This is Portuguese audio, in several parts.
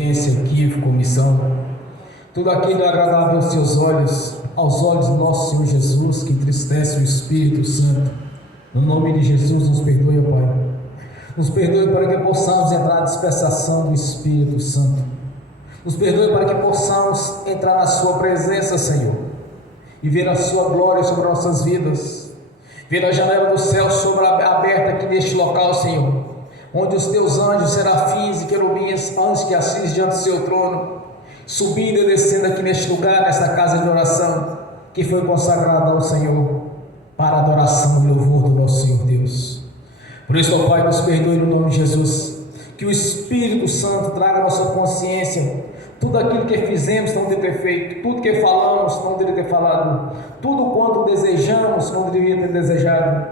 equívoco, omissão, tudo aquilo é agradável aos seus olhos, aos olhos do nosso Senhor Jesus, que entristece o Espírito Santo. No nome de Jesus, nos perdoe, Pai. Nos perdoe para que possamos entrar na dispensação do Espírito Santo. Nos perdoe para que possamos entrar na Sua presença, Senhor, e ver a Sua glória sobre nossas vidas. Ver a janela do céu aberta aqui neste local, Senhor, onde os Teus anjos, serafins e querubins, anjos que assistem diante do Seu trono, subindo e descendo aqui neste lugar, nesta casa de oração, que foi consagrada ao Senhor, para a adoração e louvor do nosso Senhor Deus. Por isso, ó Pai, nos perdoe no nome de Jesus, que o Espírito Santo traga à nossa consciência tudo aquilo que fizemos não deveria ter feito, tudo que falamos não deveria ter falado, tudo quanto desejamos não deveria ter desejado,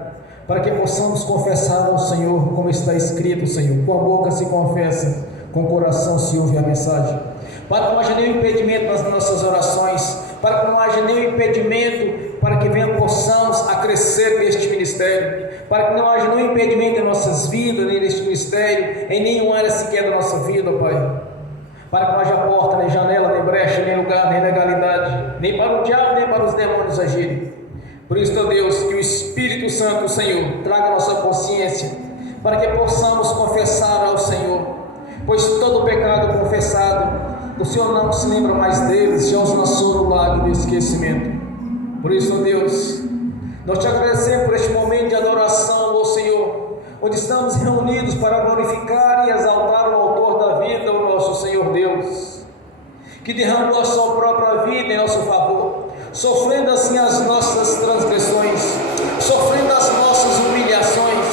para que possamos confessar ao Senhor, como está escrito, Senhor, com a boca se confessa, com o coração se ouve a mensagem, para que não haja nenhum impedimento nas nossas orações, para que não haja nenhum impedimento, para que possamos a crescer neste ministério, para que não haja nenhum impedimento em nossas vidas, nem neste ministério, em nenhuma área sequer da nossa vida, Pai, para que não haja porta, nem janela, nem brecha, nem lugar, nem legalidade, nem para o diabo, nem para os demônios agirem. Por isso, ó Deus, que o Espírito Santo, o Senhor, traga a nossa consciência, para que possamos confessar ao Senhor, pois todo pecado confessado, o Senhor não se lembra mais deles, já os lançou no lago do esquecimento. Por isso, ó Deus, nós te agradecemos por este momento de adoração, ó Senhor, onde estamos reunidos para glorificar e exaltar o autor da vida, o nosso Senhor Deus, que derramou a sua própria vida em nosso favor, sofrendo assim as nossas transgressões, sofrendo as nossas humilhações,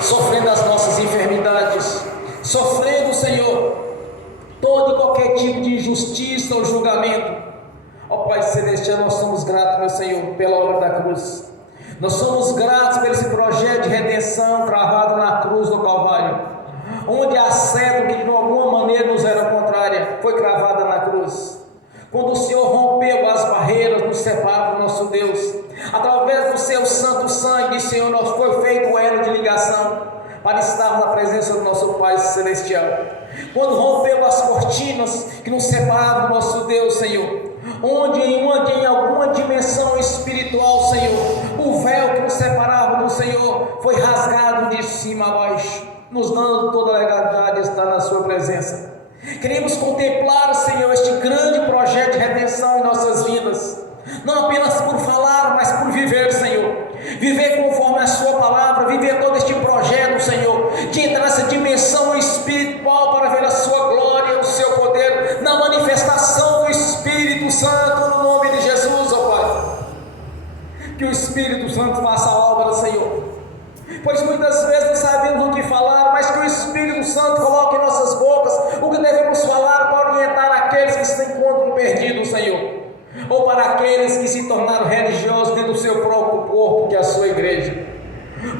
sofrendo as nossas enfermidades, sofrendo, Senhor, todo e qualquer tipo de injustiça ou julgamento. Ó Pai Celestial, nós somos gratos, meu Senhor, pela obra da cruz. Nós somos gratos por esse projeto de redenção travado na cruz do Calvário, onde a seta que de alguma maneira nos era contrária foi cravada na cruz. Quando o Senhor rompeu as barreiras, nos separou do nosso Deus, através do seu santo sangue, Senhor, nós foi feito um elo de ligação para estar na presença do nosso Pai Celestial. Quando rompeu as cortinas que nos separavam do nosso Deus, Senhor, onde em alguma dimensão espiritual, Senhor, o véu que nos separava do Senhor foi rasgado de cima a baixo, nos dando toda a legalidade de estar na sua presença. Queremos contemplar, Senhor, este grande projeto de redenção em nossas vidas, não apenas por falar, mas por viver, Senhor, viver conforme a sua palavra, viver todo este projeto, Senhor, de entrar nessa dimensão espiritual para ver a sua glória, o seu poder, na manifestação do Espírito Santo, no nome de Jesus, ó Pai. Que o Espírito Santo faça a obra, Senhor, pois muitas vezes não sabemos o que falar, mas que o Espírito Santo coloque em nossas bocas o que devemos falar para orientar aqueles que se encontram perdidos, Senhor, ou para aqueles que se tornaram religiosos dentro do seu próprio corpo, que é a sua igreja.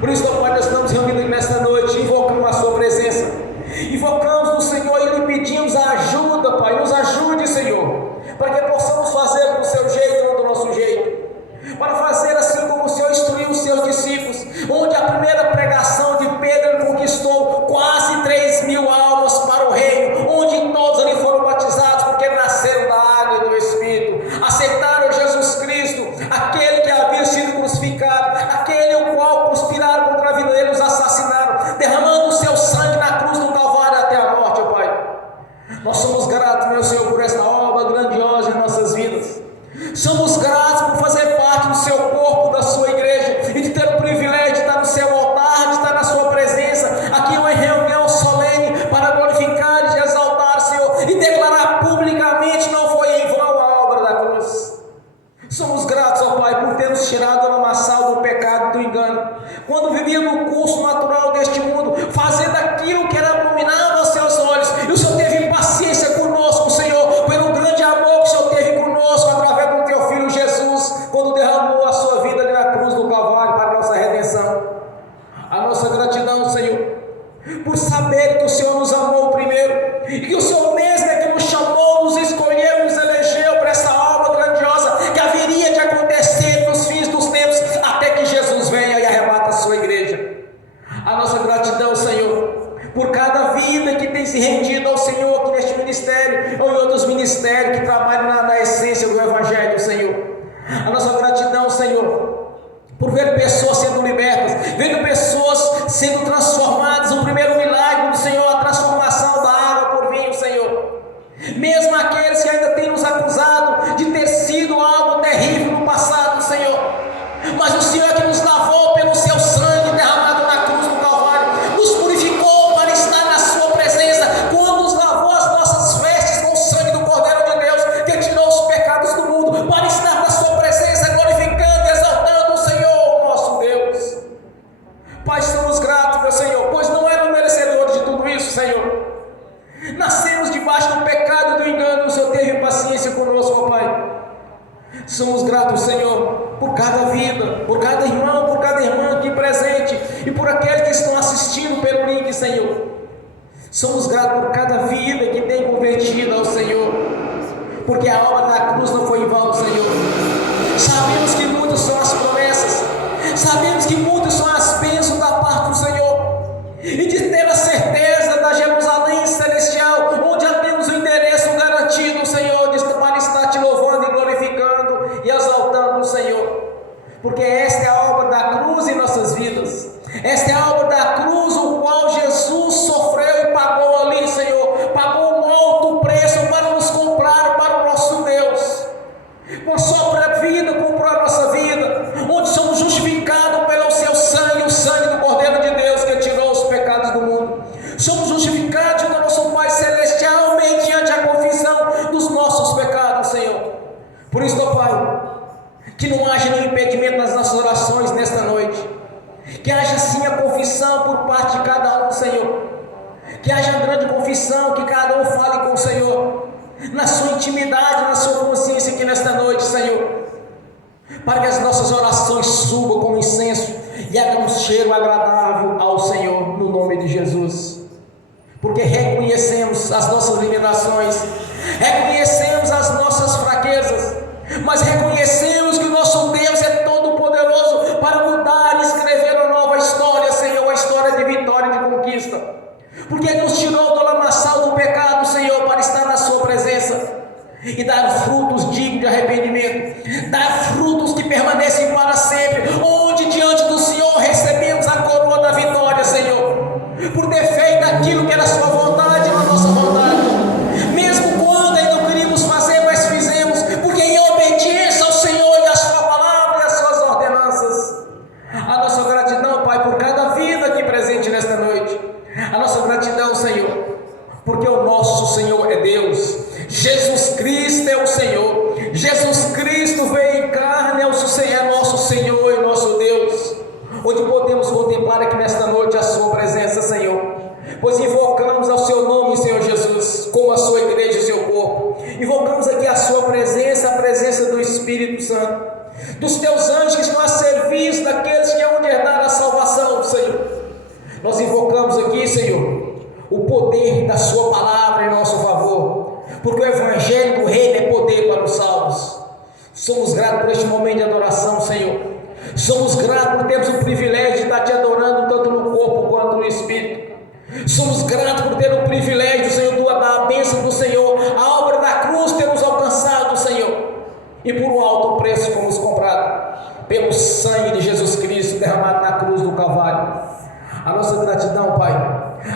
Por isso, ó Pai, nós estamos reunidos nesta noite, invocando a sua presença, invocamos no Senhor e lhe pedimos a ajuda, Pai, nos ajude, Senhor, para que possamos fazer do seu jeito, não do nosso jeito, para fazer assim como o Senhor instruiu os seus discípulos, onde a primeira pregação de Pedro conquistou quase 3.000 almas para o reino, onde todos ali foram batizados, porque nasceram da água e do Espírito, aceitaram Jesus Cristo, aquele que havia sido crucificado, aquele o qual conspiraram contra a vida dele, os assassinaram, derramando o seu sangue na cruz do Calvário até a morte, ó Pai. Nós somos gratos, meu Senhor, por esta obra grandiosa em nossas vidas. Somos gratos por fazer parte do seu corpo, da sua igreja, e de ter o privilégio de estar no seu altar, de estar na sua presença, aqui uma reunião solene para glorificar e de exaltar, Senhor, e declarar publicamente: não foi em vão a obra da cruz. Somos gratos, ó Pai, por ter nos tirado do lamaçal do pecado e do engano, quando vivíamos no curso natural deste mundo, fazendo aquilo que era abominável aos seus olhos, e o Senhor teve paciência conosco, Senhor, pelo grande amor que o Senhor teve conosco através do teu Filho ministério ou em outros ministérios que trabalham na essência do Evangelho, Senhor. A nossa gratidão, Senhor, por ver pessoas sendo libertas, vendo pessoas sendo transformadas. O primeiro milagre do Senhor, a transformação da água por vinho, Senhor. Mesmo aqueles que ainda têm nos acusado de ter sido algo terrível no passado, Senhor, mas o Senhor é que nos lavou pelo seu sangue derramado na cruz do Calvário, nos purificou para estar na sua presença, quando nos lavou as nossas vestes com o sangue do Cordeiro de Deus, que tirou os pecados do mundo, para estar na sua presença, glorificando e exaltando o Senhor, nosso Deus. Pai, somos gratos, meu Senhor, pois não éramos merecedores de tudo isso, Senhor. Nascemos debaixo do pecado e do engano, o Senhor teve paciência conosco, ó Pai. Somos gratos, Senhor, por cada vida, por cada irmão, por cada irmã aqui presente e por aqueles que estão assistindo pelo link, Senhor. Somos gratos por cada vida que tem convertido ao Senhor, porque a obra da cruz não foi em vão, Senhor. Sabemos que muitas são as promessas, sabemos que muitas são as bênçãos da parte do Senhor, e de ter a certeza da Jerusalém celestial, onde já temos o endereço garantido, Senhor, para estar te louvando e glorificando e exaltando o Senhor, porque esta é a obra da cruz em nossas vidas. Esta é a obra da cruz, o qual Jesus sofreu e pagou ali, Senhor, pagou um alto preço para nos comprar para o nosso Deus. Com a sua vida comprou a nossa vida, onde somos justificados pelo seu sangue, o sangue do Cordeiro de Deus que tirou os pecados do mundo. Somos justificados do nosso Pai Celestial mediante a confissão dos nossos pecados, Senhor. Por isso, ó Pai, que não haja nenhum impedimento nas nossas orações nesta noite, que haja sim a confissão por parte de cada um, Senhor, que haja grande confissão, que cada um fale com o Senhor, na sua intimidade, na sua consciência aqui nesta noite, Senhor, para que as nossas orações subam como incenso e hagam um cheiro agradável ao Senhor, no nome de Jesus, porque reconhecemos as nossas limitações, reconhecemos as nossas fraquezas, mas reconhecemos que o nosso Deus é todo poderoso para mudar e escrever uma nova história, Senhor, a história de vitória e de conquista, porque Ele nos tirou do lamaçal do pecado, Senhor, para estar na sua presença e dar frutos dignos de arrependimento, dar frutos que permanecem para sempre, onde diante do Senhor recebemos a coroa da vitória, Senhor, por ter feito aquilo que era a sua vontade, não a nossa vontade, mesmo quando ainda não queríamos fazer, mas fizemos, porque em obediência ao Senhor e à sua palavra e às suas ordenanças. A nossa gratidão, Pai, por cada vida aqui presente nesta noite, a nossa gratidão, Senhor, porque o nosso Senhor é Deus, Jesus Cristo é o Senhor, Jesus Cristo veio em carne, é nosso Senhor e nosso Deus, onde podemos contemplar aqui nesta noite a sua presença, Senhor, pois invocamos ao seu nome, Senhor Jesus, como a sua igreja e o seu corpo, invocamos aqui a sua presença, a presença do Espírito Santo, dos teus anjos que estão a serviço daqueles que hão de herdar a salvação, Senhor. Nós invocamos aqui, Senhor, o poder da sua palavra em nosso favor, porque o Evangelho do Reino é poder para os salvos. Somos gratos por este momento de adoração, Senhor. Somos gratos por termos o privilégio de estar te adorando tanto no corpo quanto no Espírito. Somos gratos por ter o privilégio, Senhor, da bênção do Senhor, a obra da cruz ter nos alcançado, Senhor, e por um alto preço fomos comprados pelo sangue de Jesus Cristo derramado na cruz do Calvário. A nossa gratidão, Pai,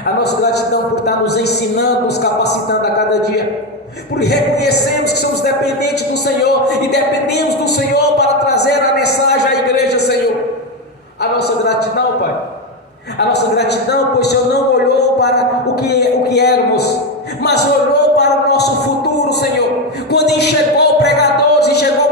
a nossa gratidão por estar nos ensinando, nos capacitando a cada dia, por reconhecermos que somos dependentes do Senhor e dependemos do Senhor para trazer a mensagem à igreja, Senhor. A nossa gratidão, Pai, a nossa gratidão, pois o Senhor não olhou para o que éramos, mas olhou para o nosso futuro, Senhor. Quando enxergou pregadores, enxergou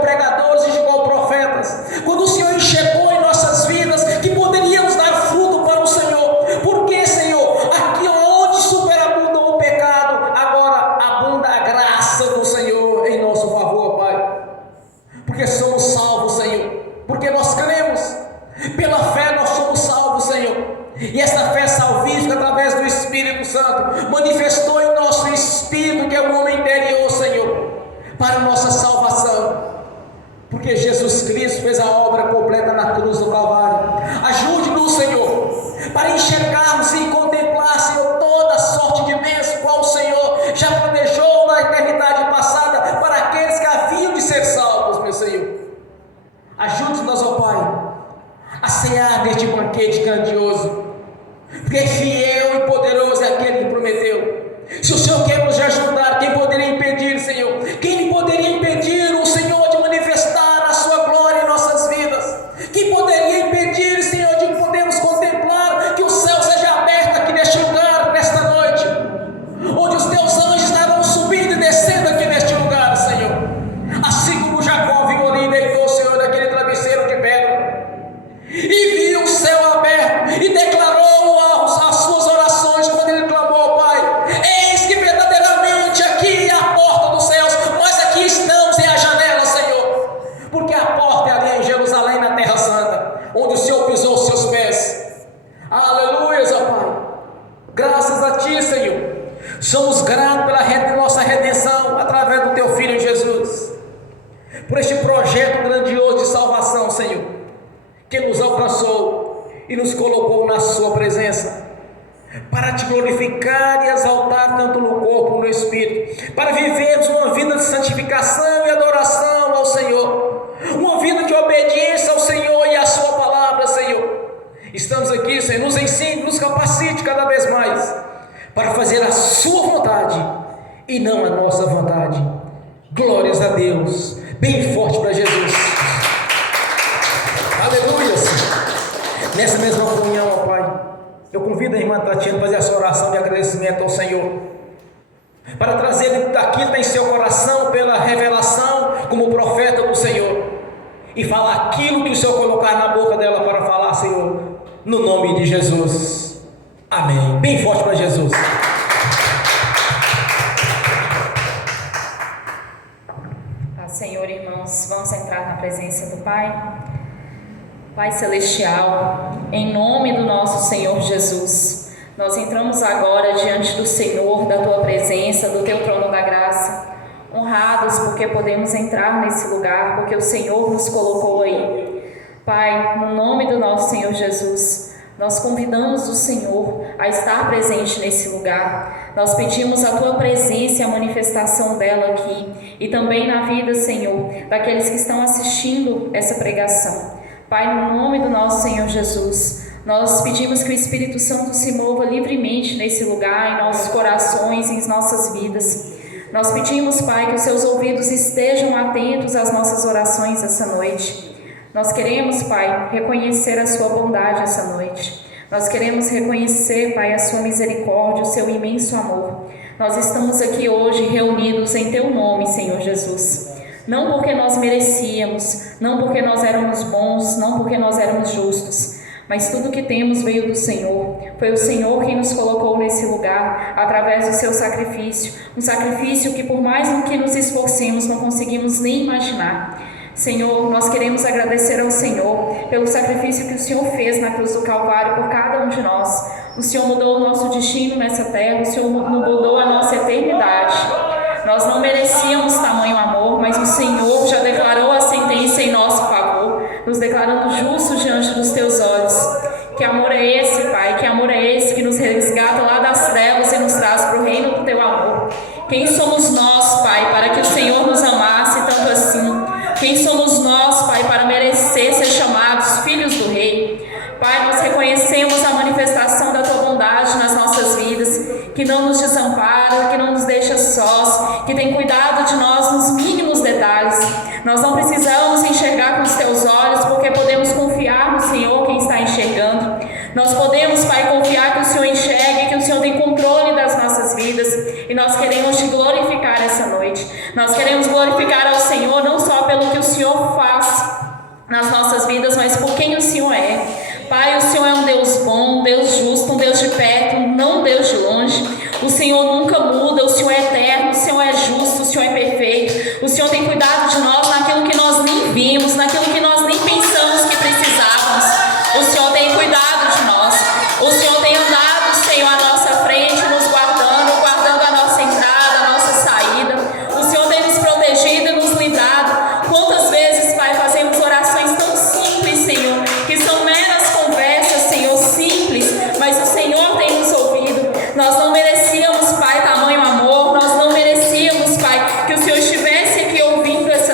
profetas, quando o Senhor enxergou em nossas vidas que poderíamos dar fruto para o Senhor, porque, Senhor, aqui onde superabundou o pecado, agora abunda a graça do Senhor em nosso favor, Pai, porque somos salvos, Senhor, porque nós cremos, pela fé nós somos salvos, Senhor. E esta fé salvífica, através do Espírito Santo, manifestou em nosso espírito, que é o homem interior, Senhor, para nossa salvação, porque Jesus Cristo fez a obra completa na cruz do Calvário. Ajude-nos, Senhor, para enxergarmos e contemplar, Senhor, toda sorte de bênção qual o Senhor já planejou nos ajudar? Quem poderia impedir, Senhor? Quem poderia impedir o Senhor de manifestar a sua glória em nossas vidas? Quem poderia impedir, Senhor, de podermos contemplar que o céu seja aberto aqui neste lugar, nesta noite, onde os teus anjos estarão subindo e descendo aqui neste lugar, Senhor? Assim como Jacó viu ali e deitou, Senhor, daquele travesseiro de pedra, e viu o céu aberto, e declarou as suas orações quando ele clamou: Pai, eis que verdadeiramente aqui é a porta dos céus, nós aqui estamos em a janela, Senhor, porque a porta é ali em Jerusalém, na Terra Santa, onde o Senhor pisou os seus pés. Aleluia, ó Pai, graças a Ti, Senhor. Somos gratos pela nossa redenção através do Teu Filho Jesus, por este projeto grandioso de salvação, Senhor, que nos alcançou e nos colocou na Sua presença, para Te glorificar e exaltar tanto no corpo como no Espírito, para vivermos uma vida de santificação e adoração ao Senhor, uma vida de obediência ao Senhor e à Sua palavra, Senhor. Estamos aqui, Senhor, nos ensine, nos capacite cada vez mais para fazer a Sua vontade e não a nossa vontade. Glórias a Deus, bem forte para Jesus. Aleluia, Senhor. Nessa mesma comunhão, ó Pai, eu convido a irmã Tatiana a fazer essa oração de agradecimento ao Senhor, para trazer daquilo que está em seu coração pela revelação como profeta do Senhor, e falar aquilo que o Senhor colocar na boca dela para falar, Senhor, no nome de Jesus. Amém. Bem forte para Jesus. Senhor, irmãos, vamos entrar na presença do Pai. Pai Celestial, em nome do nosso Senhor Jesus, nós entramos agora diante do Senhor, da Tua presença, do Teu trono da graça, honrados porque podemos entrar nesse lugar, porque o Senhor nos colocou aí. Pai, no nome do nosso Senhor Jesus, nós convidamos o Senhor a estar presente nesse lugar. Nós pedimos a Tua presença e a manifestação dela aqui, e também na vida, Senhor, daqueles que estão assistindo essa pregação. Pai, no nome do nosso Senhor Jesus, nós pedimos que o Espírito Santo se mova livremente nesse lugar, em nossos corações, em nossas vidas. Nós pedimos, Pai, que os Seus ouvidos estejam atentos às nossas orações essa noite. Nós queremos, Pai, reconhecer a Sua bondade essa noite. Nós queremos reconhecer, Pai, a Sua misericórdia, o Seu imenso amor. Nós estamos aqui hoje reunidos em Teu nome, Senhor Jesus. Não porque nós merecíamos, não porque nós éramos bons, não porque nós éramos justos, mas tudo que temos veio do Senhor. Foi o Senhor quem nos colocou nesse lugar, através do Seu sacrifício. Um sacrifício que, por mais no que nos esforcemos, não conseguimos nem imaginar. Senhor, nós queremos agradecer ao Senhor pelo sacrifício que o Senhor fez na cruz do Calvário por cada um de nós. O Senhor mudou o nosso destino nessa terra, o Senhor mudou a nossa eternidade. Nós não merecíamos tamanho amor, mas o Senhor já declarou a sentença em nosso favor, nos declarando justos diante dos Teus olhos. Que amor é esse, Pai? Que amor é esse que nos resgata lá das trevas e nos traz para o reino do Teu amor? Quem somos nós, Pai, para que o Senhor nos amasse tanto assim? Quem somos nós, Pai, para merecer ser chamados filhos do Rei? Pai, nós reconhecemos a manifestação da Tua bondade nas nossas vidas, que não nos desampara, que não nos deixa sós, que tem cuidado de nós nos mínimos detalhes. Nós não precisamos enxergar com os Teus olhos, porque podemos confiar no Senhor quem está enxergando. Nós podemos, Pai, confiar que o Senhor enxerga, que o Senhor tem controle das nossas vidas, e nós queremos Te glorificar essa noite. Nós queremos glorificar ao Senhor não só pelo que o Senhor faz nas nossas vidas, mas por quem o Senhor é. Pai, o Senhor é um Deus bom, um Deus justo, um Deus de perto, não um Deus de longe. O Senhor nunca muda, o Senhor é eterno, o Senhor é justo, o Senhor é perfeito. O Senhor tem cuidado de nós naquilo que nós nem vimos, naquilo que nós nem pensamos que precisávamos. O Senhor tem cuidado de nós. O Senhor tem andado, Senhor, à nossa frente, nos guardando, guardando a nossa entrada, a nossa saída. O Senhor tem nos protegido e nos livrado. Quantas vezes, Pai, fazemos orações tão simples, Senhor, que são meras conversas, Senhor, simples, mas o Senhor tem nos ouvido. Nós não merecíamos, Pai, tamanho amor. Nós não merecíamos, Pai, que o Senhor estivesse aqui ouvindo essa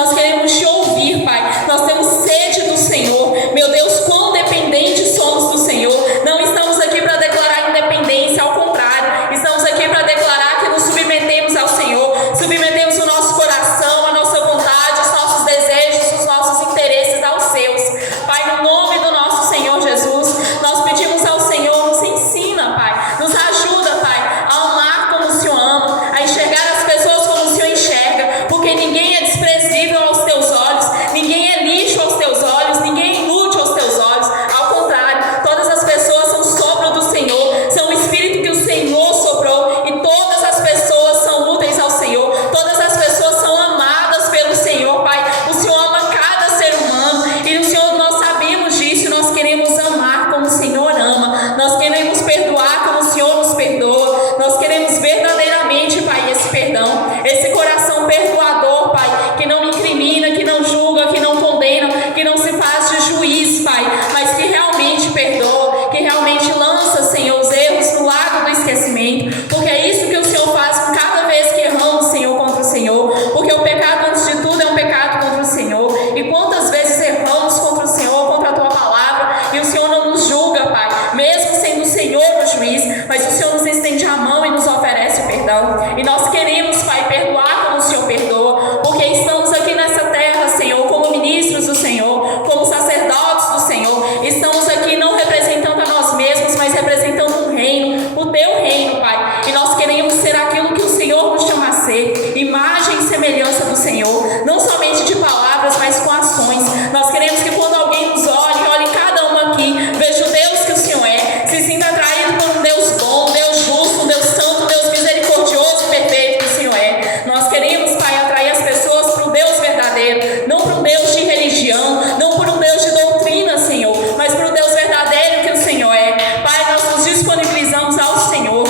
nós queremos te ouvir, Pai. Nós temos sede do Senhor. Meu Deus, quão dependentes somos do Senhor. Não estamos aqui para declarar independência, ao contrário, estamos aqui para declarar que nos submetemos ao Senhor, submetemos o nosso coração, a nossa vontade, os nossos desejos, os nossos interesses aos seus. Pai, no nome do nosso Senhor Jesus, nós pedimos ao Senhor, nos ensina, Pai, nos ajuda, Pai, a amar como o Senhor ama, a enxergar as pessoas como o Senhor enxerga, porque ninguém é desprezível aos teus olhos, ninguém é lixo aos teus olhos, ninguém é inútil aos teus olhos. Ao contrário, todas as pessoas são sopro do Senhor, são o Espírito que o Senhor soprou, e todas as pessoas são úteis ao Senhor, todas as pessoas são amadas pelo Senhor, Pai. O Senhor ama cada ser humano, e o Senhor, nós sabemos disso, nós queremos amar como o Senhor ama, nós queremos perdoar como o Senhor nos perdoa, nós queremos verdadeiramente, Pai, esse perdão, esse coração perdoador, Pai, que não incrimina, que não julga, que não condena, que não se faz de juiz, Pai, mas que realmente perdoa, que realmente lança, Senhor, os erros no lago do esquecimento, porque é isso que o Senhor faz com cada vez que erramos, Senhor, contra o Senhor, porque o pecado, antes de tudo, é um pecado contra o Senhor, e quantas vezes erramos contra o Senhor, contra a Tua palavra, e o Senhor não nos julga, Pai, mesmo sendo o Senhor o juiz, mas o Senhor nos estende a mão e nos oferece o perdão, e nós queremos, Pai, perdoar como o Senhor perdoa, porque estamos aqui nessa terra, Senhor, como ministros do Senhor, como sacerdotes do Senhor, estamos aqui não representando a nós mesmos, mas representando um reino, o Teu reino, Pai, e nós queremos ser aquilo que o Senhor nos chama a ser, imagem e semelhança do Senhor, não somente de palavras, mas com ações. Nós queremos que quando alguém nos olhe cada um aqui, veja o Deus que o Senhor é, se sinta atraído por um Deus bom, um Deus justo, um Deus santo, um Deus misericordioso e perfeito que o Senhor é. Nós queremos, Pai, atrair as pessoas para o Deus verdadeiro, não para um Deus de religião, não para um Deus de doutrina, Senhor, mas para o Deus verdadeiro que o Senhor é. Pai, nós nos disponibilizamos ao Senhor,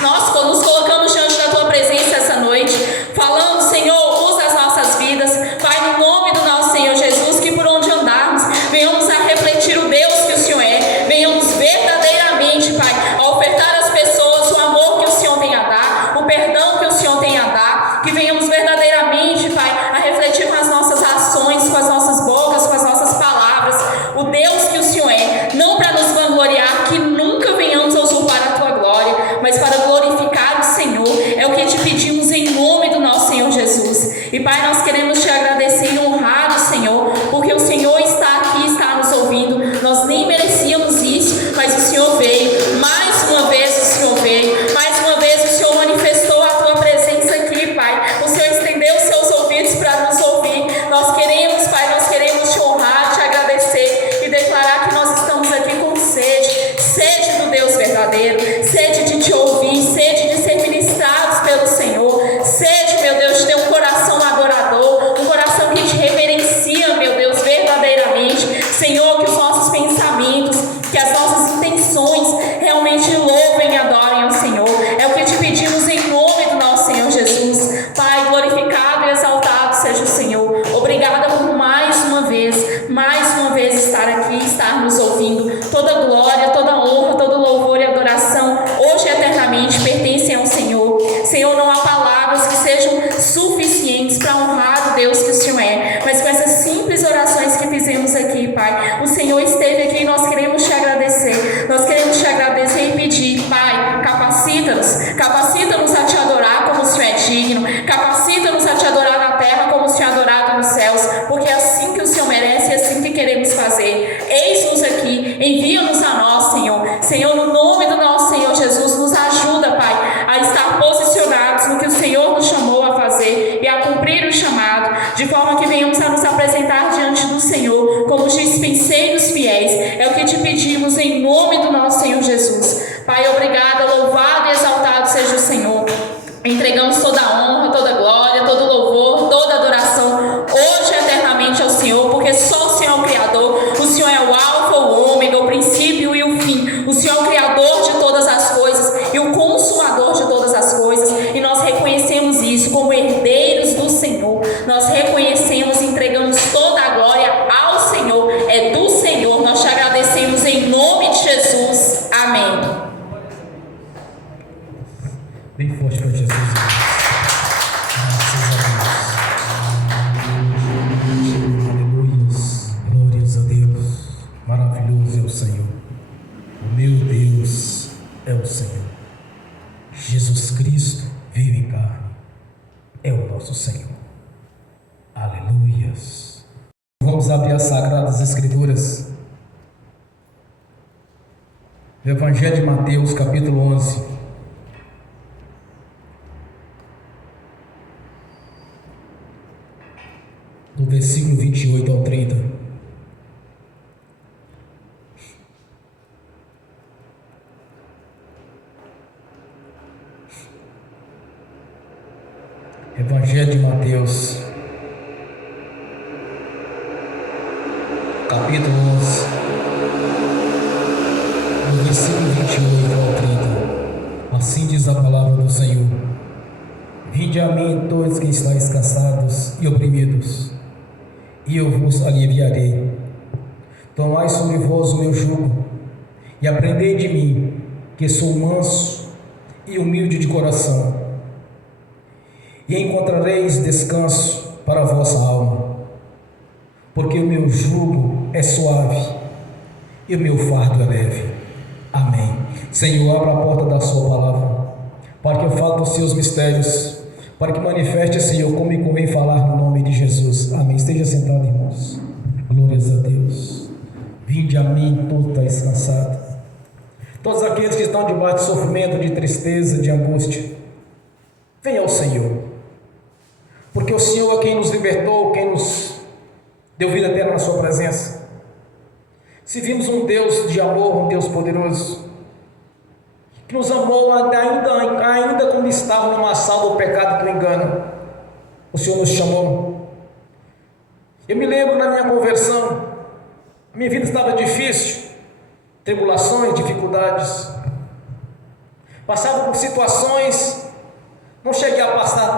nós nos colocamos diante da Tua presença essa noite, falando, Senhor, usa as nossas vidas, Pai, no nome do nosso Senhor Jesus, que por onde andarmos, venhamos a refletir o Deus que o Senhor é, venhamos verdadeiramente, Pai, a ofertar às pessoas o amor que o Senhor tem a dar, o perdão que o Senhor tem a dar, que venhamos verdadeiramente, Pai, a refletir com as nossas ações, com as nossas bocas, com as nossas palavras, o Deus que o Senhor é, não para nos vangloriar, que nunca venhamos a usurpar a Tua glória, mas para glorificar o Senhor, é o que te pedimos em nome do nosso Senhor Jesus. E Pai, nós queremos te agradecer e honrar o Senhor, porque o Senhor está aqui, está nos ouvindo, nós nem merecíamos isso, mas o Senhor veio, mais uma vez o Senhor veio, mais uma vez o Senhor manifestou a Tua presença aqui, Pai, o Senhor estendeu os seus ouvidos para nos ouvir, nós queremos, Pai, nós queremos te honrar, te agradecer e declarar que nós estamos aqui com sede, sede do Deus verdadeiro, sede de te ouvir, sede de ser ministrados pelo Senhor, sede, meu Deus, de ter um coração adorador, um coração que te reverencia, meu Deus, verdadeiramente, Senhor, que os nossos pensamentos, que as nossas intenções realmente louvem e adorem ao Senhor, é o que te pedimos em nome do nosso Senhor Jesus. Pai, glorificado e exaltado seja o Senhor, obrigada por mais uma vez estar aqui, estar nos ouvindo, toda glória, toda honra, todo louvor e adoração, hoje e eternamente pertencem ao Senhor. Senhor, não há palavras que sejam suficientes para honrar o Deus que o Senhor é, mas com essas simples orações que fizemos aqui, Pai, o Senhor esteve aqui e nós queremos te agradecer, e pedir, Pai, capacita-nos a te adorar como o Senhor é digno, capacita-nos a te adorar na terra como o Senhor é adorado nos céus, porque é assim que o Senhor merece e é assim que queremos fazer. Eis-nos aqui, envia-nos a nós, Senhor, no nome do nosso Senhor Jesus, nos ajuda, Pai, a estar posicionados no que o Senhor nos chamou a fazer e a cumprir o chamado, de forma que venhamos a nos apresentar diante do Senhor como dispenseiros fiéis. É o que te pedimos em nome do nosso Senhor Jesus. Pai, obrigada, louvado e exaltado seja o Senhor. Entregamos toda a honra, toda a glória, todo o louvor, toda a adoração, hoje e eternamente ao Senhor, porque só o Senhor é o Criador, o Senhor é o Alfa, o Ômega, o princípio e o fim, o Senhor é o Criador de todas as coisas e o Consumador de todas as coisas, e nós reconhecemos isso como herdeiros do Senhor, nós reconhecemos e entregamos toda a glória ao Senhor, é do Senhor, nós te agradecemos Deus. Vamos abrir as Sagradas Escrituras. O Evangelho de Mateus, capítulo 11. Do versículo 28 ao 30. Evangelho de Mateus, capítulo 11, do versículo 28 ao 30. Assim diz a palavra do Senhor: Vinde a mim todos que estáis cansados e oprimidos, e eu vos aliviarei. Tomai sobre vós o meu jugo, e aprendei de mim, que sou manso e humilde de coração, e encontrareis descanso para a vossa alma, porque o meu jugo é suave e o meu fardo é leve. Amém. Senhor, abra a porta da sua palavra, para que eu fale dos seus mistérios, para que manifeste, Senhor, como me convém falar no nome de Jesus. Amém. Esteja sentado, irmãos. Glórias a Deus. Vinde a mim, todo estáis cansado. Todos aqueles que estão debaixo de sofrimento, de tristeza, de angústia, venha ao Senhor, porque o Senhor é quem nos libertou, quem nos deu vida eterna na sua presença. Se vimos um Deus de amor, um Deus poderoso, que nos amou ainda quando estava numa sala do pecado e do engano, o Senhor nos chamou. Eu me lembro na minha conversão, a minha vida estava difícil, tribulações, dificuldades, passava por situações. Não cheguei a passar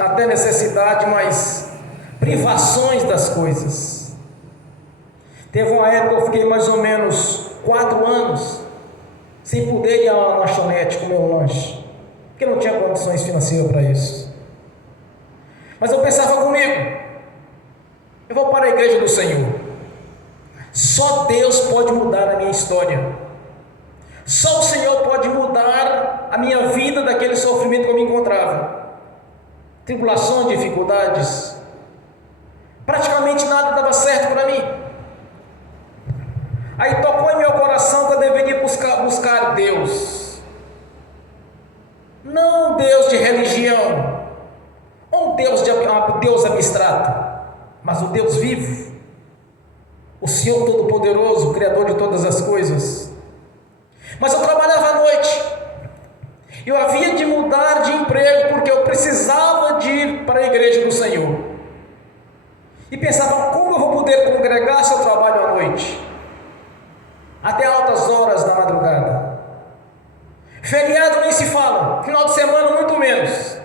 até necessidade, mas privações das coisas. Teve uma época que eu fiquei mais ou menos 4 anos sem poder ir a uma lanchonete comer um lanche, porque não tinha condições financeiras para isso. Mas eu pensava comigo: eu vou para a igreja do Senhor. Só Deus pode mudar a minha história. Só o Senhor pode mudar a minha vida daquele sofrimento que eu me encontrava. Tribulações, dificuldades. Praticamente nada dava certo para mim. Aí tocou em meu coração que eu deveria buscar Deus. Não um Deus de religião, ou um Deus abstrato, mas o Deus vivo. O Senhor Todo-Poderoso, o Criador de todas as coisas. Mas eu trabalhava à noite, eu havia de mudar de emprego, porque eu precisava de ir para a igreja do Senhor, e pensava: como eu vou poder congregar se eu trabalho à noite, até altas horas da madrugada? Feriado nem se fala, final de semana muito menos.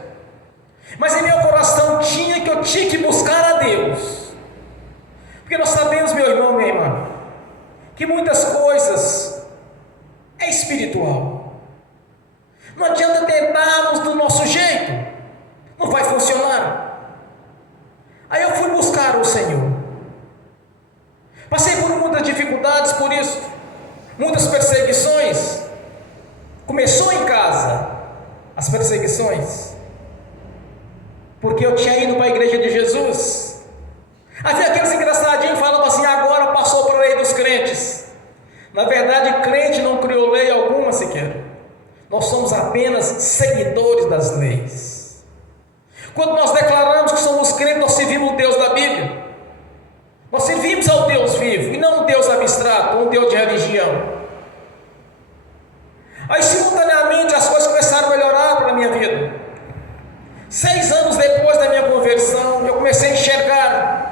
Mas em meu coração que eu tinha que buscar a Deus, porque nós sabemos, meu irmão, minha irmã, que muitas coisas é espiritual. Não adianta tentarmos do nosso jeito, não vai funcionar. Aí eu fui buscar o Senhor. Passei por muitas dificuldades por isso, muitas perseguições. Começou em casa as perseguições, porque eu tinha ido para a igreja de Jesus. Havia aqueles engraçadinhos que falavam assim: agora passou para a lei dos crentes. Na verdade, crente não criou lei alguma sequer. Nós somos apenas seguidores das leis. Quando nós declaramos que somos crentes, nós servimos o Deus da Bíblia. Nós servimos ao Deus vivo, e não um Deus abstrato, um Deus de religião. Aí simultaneamente as coisas começaram a melhorar para a minha vida. 6 anos depois da minha conversão, eu comecei a enxergar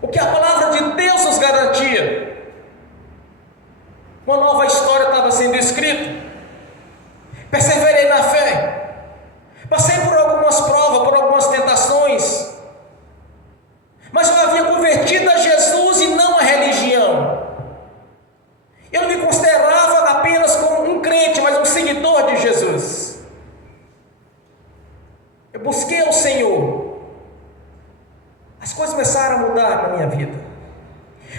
o que a palavra de Deus nos garantia. Uma nova história estava sendo escrita. Perseverei na fé. Passei por algumas provas, por algumas tentações, mas eu havia convertido a Jesus e não a religião. Eu não me considerava apenas como um crente, mas um seguidor de Jesus. Eu busquei o Senhor. As coisas começaram a mudar na minha vida.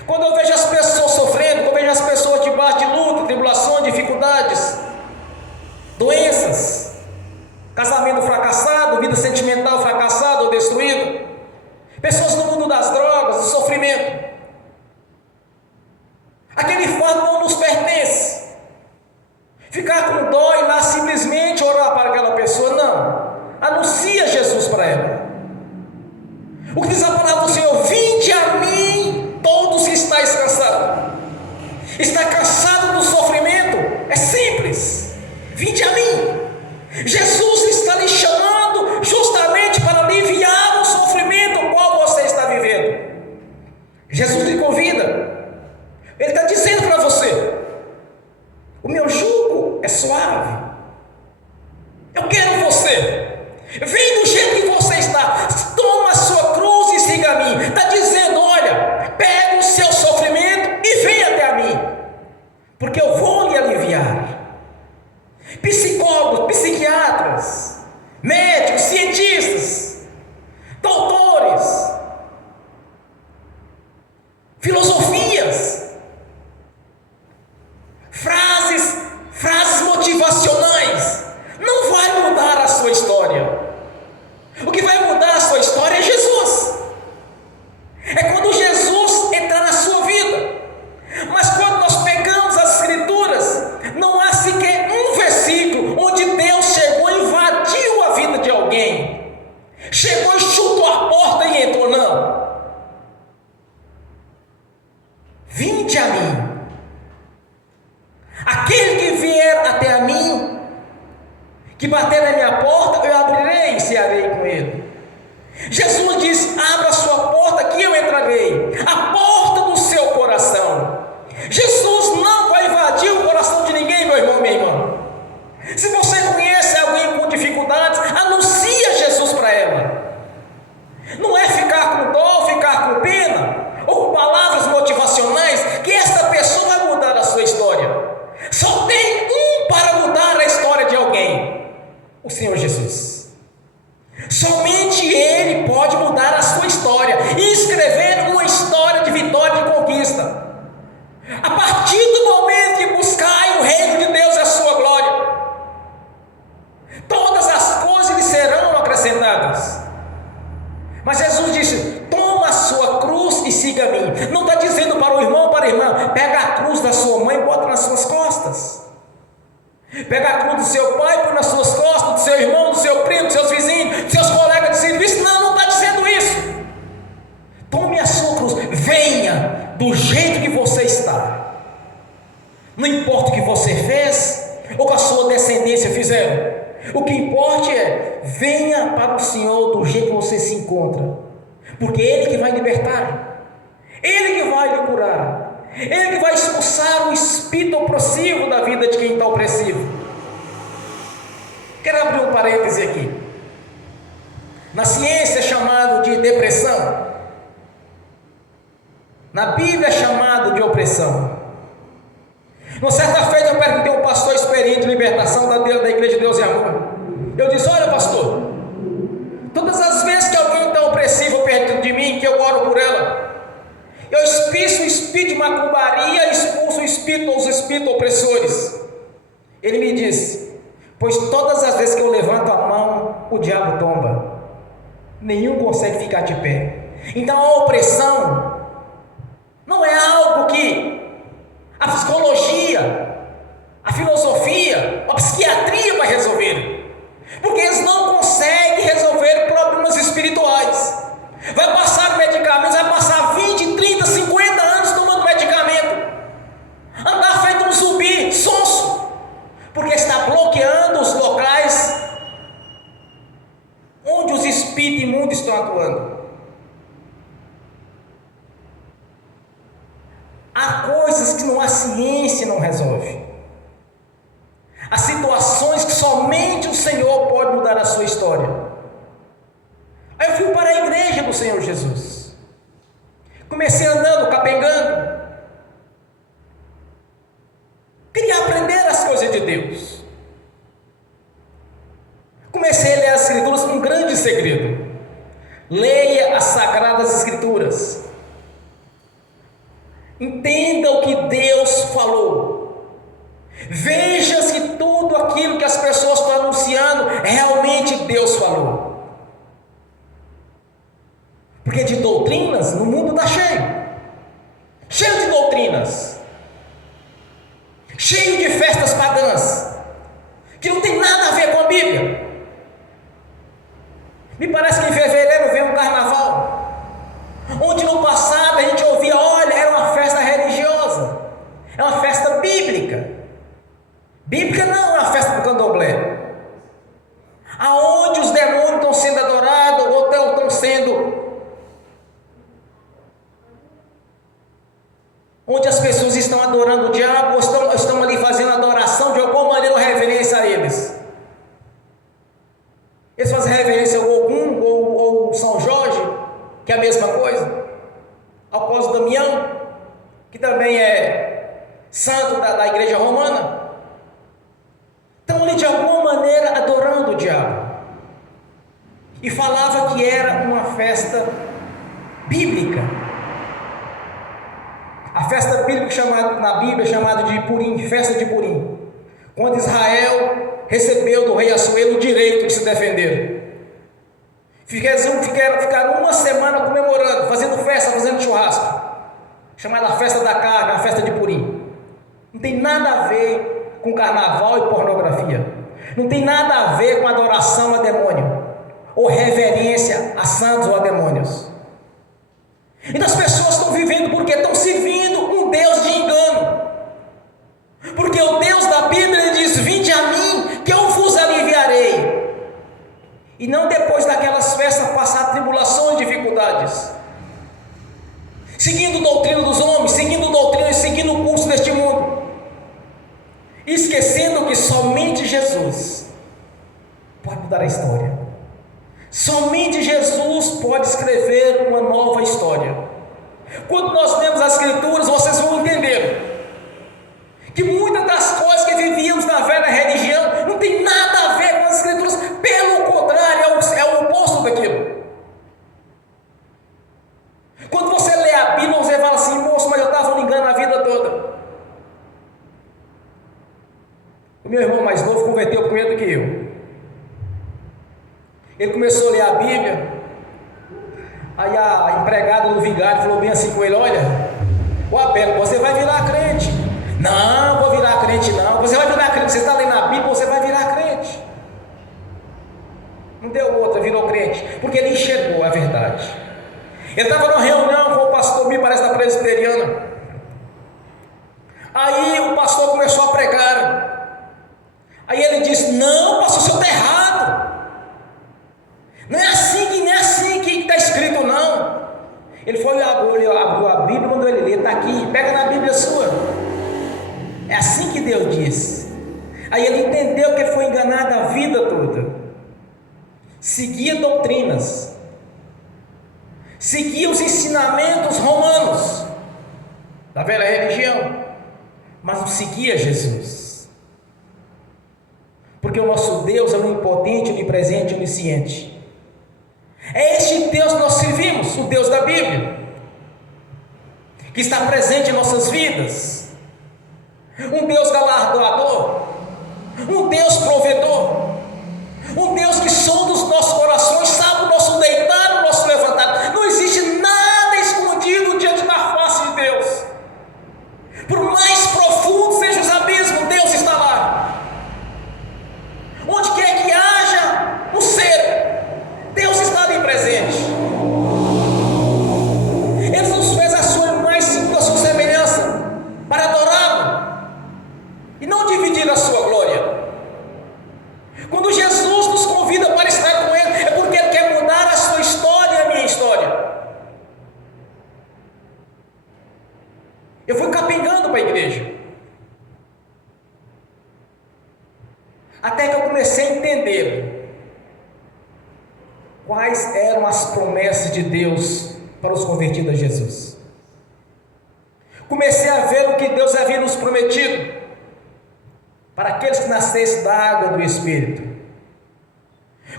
Quando eu vejo as pessoas sofrendo, quando eu vejo as pessoas debaixo de luta, tribulações, dificuldades, doenças, casamento fracassado, vida sentimental fracassada ou destruída, pessoas no mundo das drogas, do sofrimento. Aquele fardo não nos pertence. Ficar com dó e lá simplesmente orar para aquela pessoa, não. Anuncia Jesus para ela. O que diz a palavra do Senhor? Vinde a mim, todos que estáis cansados. Está cansado do sofrimento? É simples. Vinde a mim. Jesus está lhe chamando justamente para aliviar o sofrimento ao qual você está vivendo. Jesus lhe convida. Ele está dizendo para você: o meu jugo é suave. Eu quero você. Vem do jeito que você está. Toma a sua cruz e siga a mim. Está dizendo: olha, pega o seu sofrimento e vem até a mim, porque eu vou lhe aliviar. Psicólogos, psiquiatras, médicos, cientistas, doutores, filosofias, frases motivacionais, não vai mudar a sua história. O que vai mudar a sua história é Jesus. É quando Jesus entrar na sua vida. Mas quando nós pegamos as Escrituras, não há sequer um versículo onde Deus chegou e invadiu a vida de alguém, chegou e chutou a porta e entrou, não. Vinde a mim. Aquele que vier até a mim, que bater na minha porta, eu abrirei e cearei com ele. Jesus diz: abra a sua porta que eu entrarei. A porta do seu coração. Jesus não vai invadir o coração de ninguém, meu irmão, minha irmã. Se você conhece alguém com dificuldades, anuncia Jesus para ela. Não é ficar com dó, ficar com pena, ou com palavras motivacionais, que essa pessoa vai mudar a sua história. Só tem um para mudar a história de alguém: o Senhor Jesus. Somente Ele pode mudar a sua história e escrever uma história de vitória e de conquista. A partir do momento que buscai o reino de Deus e a sua glória, todas as coisas lhe serão acrescentadas. Mas Jesus disse: toma a sua cruz e siga a mim. Não está dizendo para o irmão, para a irmã: pega a cruz da sua mãe e bota nas suas costas. Pega a cruz do seu pai e põe nas suas costas, do seu irmão, do seu primo, dos seus vizinhos, dos seus colegas de serviço. Não está dizendo isso. Tome a sua cruz, venha do jeito que você está. Não importa o que você fez ou que a sua descendência fizeram. O que importa é: venha para o Senhor do jeito que você se encontra, porque Ele que vai libertar, Ele que vai lhe curar, Ele que vai expulsar o espírito opressivo da vida de quem está opressivo. Quero abrir um parêntese aqui. Na ciência é chamado de depressão, na Bíblia é chamado de opressão. Uma certa feita eu perguntei a um pastor experiente de libertação da Igreja de Deus e Amor. Eu disse: olha, pastor, todas as vezes que alguém está opressivo perto de mim, que eu oro por ela, eu expulso o espírito de macumbaria, expulso os espíritos opressores. Ele me disse: pois todas as vezes que eu levanto a mão, o diabo tomba, nenhum consegue ficar de pé. Então a opressão não é algo que a psicologia, a filosofia, a psiquiatria vai resolver, porque eles não conseguem resolver problemas espirituais. Vai passar medicamentos, vai passar 20, 30, 50 anos tomando medicamento, andar feito um zumbi, sonso, porque está bloqueando os locais onde os espíritos imundos estão atuando. Há coisas que a ciência não resolve. Há situações que somente o Senhor pode mudar a sua história. Aí eu fui para a igreja do Senhor Jesus. Comecei andando, capengando. Queria aprender as coisas de Deus. Comecei a ler as Escrituras com um grande segredo. Leia as Sagradas Escrituras. Entenda o que Deus falou. Veja se tudo aquilo que as pessoas estão anunciando realmente Deus falou. Porque de doutrinas no mundo está cheio. Cheio de doutrinas. Cheio de festas pagãs. Que não tem nada a ver com a Bíblia. Me parece que em fevereiro vem um carnaval. Onde no passado a gente ouvia, olha, era uma festa religiosa. É uma festa bíblica. Bíblica não é uma festa do candomblé. Aonde os demônios estão sendo adorados ou estão sendo... Onde as pessoas estão adorando o diabo ou estão ali fazendo adoração de alguma maneira ou reverência a eles. Eles fazem reverência ao Ogum ou São Jorge, que é a mesma coisa. Ao apóstolo Damião, que também é santo da igreja romana. Estão ali de alguma maneira adorando o diabo. E falava que era uma festa bíblica. A festa bíblica na Bíblia é chamada de Purim, festa de Purim. Quando Israel recebeu do rei Assuero o direito de se defender. Ficaram uma semana comemorando, fazendo festa, fazendo churrasco. Chamada a festa da carne, a festa de Purim. Não tem nada a ver com carnaval e pornografia. Não tem nada a ver com adoração a demônio. Ou reverência a santos ou a demônios. Então as pessoas estão vivendo porque estão servindo um Deus de engano. Porque o Deus da Bíblia ele diz: vinde a mim que eu vos aliviarei. E não depois daquelas festas passar tribulações e dificuldades. Seguindo doutrina dos homens, seguindo doutrina e seguindo o curso deste mundo. Esquecendo que somente Jesus pode mudar a história. Somente Jesus pode escrever uma nova história. Quando nós lemos as Escrituras, vocês vão entender que muitas das coisas que vivíamos na velha religião não tem nada a ver com as Escrituras. Pelo contrário, é o oposto daquilo. Quando você lê a Bíblia, você fala assim: moço, mas eu estava me enganando a vida toda. O meu irmão mais novo converteu primeiro do que eu. Ele começou a ler a Bíblia. Aí a empregada do vigário falou bem assim com ele: olha, ô Abel, você vai virar crente. Não, vou virar crente não. Você vai virar crente, você está lendo a Bíblia, você vai virar crente. Não deu outra, virou crente, porque ele enxergou a verdade. Ele estava numa reunião com o pastor, me parece, da presbiteriana. Aí o pastor começou a pregar. Aí ele disse: não, pastor, o senhor está errado. Não é assim que está escrito, não. Ele foi, abriu a Bíblia, mandou ele ler, está aqui, pega na Bíblia sua. É assim que Deus diz. Aí ele entendeu que ele foi enganado a vida toda. Seguia doutrinas, seguia os ensinamentos romanos da velha religião, mas não seguia Jesus. Porque o nosso Deus é onipotente, onipresente, onisciente. É este Deus que nós servimos, o Deus da Bíblia, que está presente em nossas vidas. Um Deus galardoador, um Deus provedor, um Deus que sonda os nossos corações, sabe o nosso deitar, o nosso levantar. Não existe nada escondido diante da face de Deus. Por mais profundo seja os abismos, Deus está lá. Onde quer que haja um ser, Deus está ali presente. Ele nos fez a sua imagem segundo a sua semelhança, para adorá-lo e não dividir a sua glória. Quando Jesus nos convida para estar com Ele, é porque Ele quer mudar a sua história e a minha história. Eu fui capengando para a igreja, até que eu comecei a entender quais eram as promessas de Deus para os convertidos a Jesus. Comecei a ver o que Deus havia nos prometido para aqueles que nascessem da água do Espírito.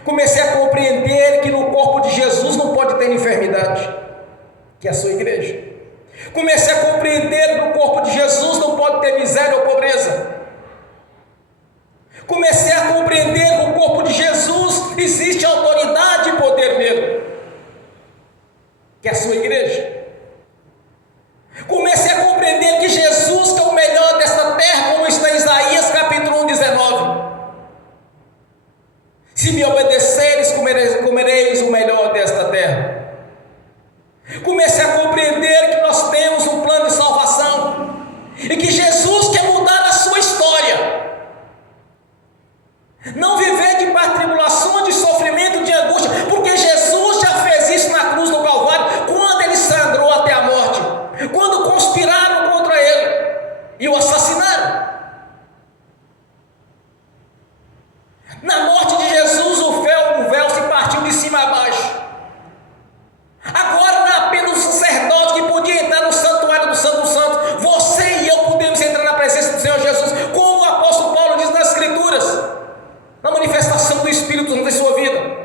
Comecei a compreender que no corpo de Jesus não pode ter enfermidade, que é a sua igreja. Comecei a compreender que no corpo de Jesus não pode ter miséria ou pobreza. Comecei a compreender que no corpo de Jesus existe autoridade e poder nele. que é a sua igreja. Comece a compreender que Jesus, que é o melhor desta terra, como está em Isaías capítulo 1, 19. Se me obedeceres, comereis o melhor desta terra. Comece a compreender que nós temos um plano de salvação e que Jesus quer mudar a sua história. Não viver de tribulação, de sofrimento, de angústia, porque Jesus já fez isso na cruz do Calvário, quando ele sangrou até a morte, quando conspiraram contra ele e o assassinaram. Na morte de Jesus, o véu se partiu de cima a baixo. Agora não é apenas o sacerdote que podia entrar no santuário do Santo dos Santos. Você e eu podemos entrar na presença do Senhor Jesus, como o apóstolo Paulo diz nas Escrituras, na manifestação do Espírito Santo em sua vida.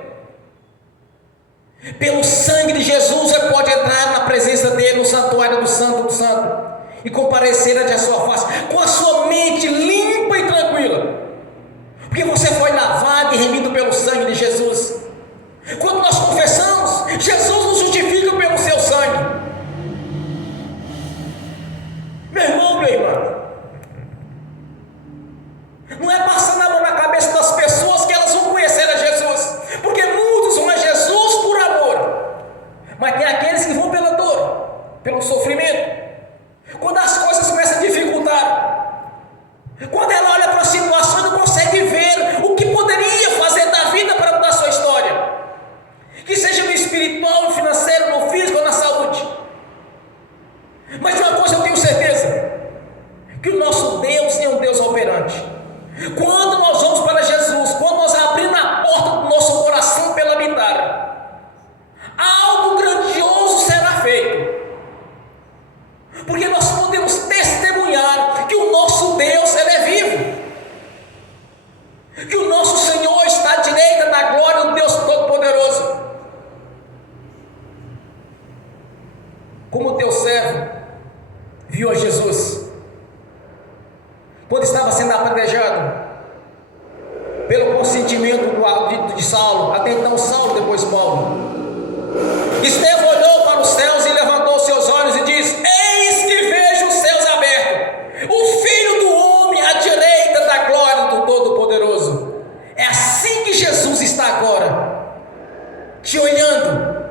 Pelo sangue de Jesus você pode entrar na presença dele, no santuário do Santo do Santo, e comparecer ante a sua face, com a sua mente limpa e tranquila, porque você foi lavado e remido pelo sangue de Jesus. Quando nós confessamos, Jesus nos justifica pelo seu sangue. Meu irmão, minha irmã, não é passando a mão na cabeça das pessoas que elas vão conhecer a Jesus, porque muitos vão a Jesus por amor, mas tem aqueles que vão pela dor, pelo sofrimento. Quando as coisas começam a dificultar, quando ela olha para a situação, não consegue ver o que poderia fazer da vida para mudar a sua história, que seja no espiritual, no financeiro, no físico ou na saúde. Mas de uma coisa eu tenho certeza, que o nosso Deus é um Deus operante. Quando nós vamos para Jesus, quando nós abrimos a porta do nosso coração pela mitada, algo grandioso será feito, porque nós podemos testemunhar que o nosso Deus, ele é vivo, que o nosso Senhor está à direita da glória do Deus Todo-Poderoso. Como o teu servo viu a Jesus quando estava sendo apedrejado pelo consentimento de Saulo, até então Saulo, depois Paulo. Estevão olhou para os céus e levantou seus olhos e disse: eis que vejo os céus abertos, o Filho do Homem à direita da glória do Todo-Poderoso. É assim que Jesus está agora, te olhando,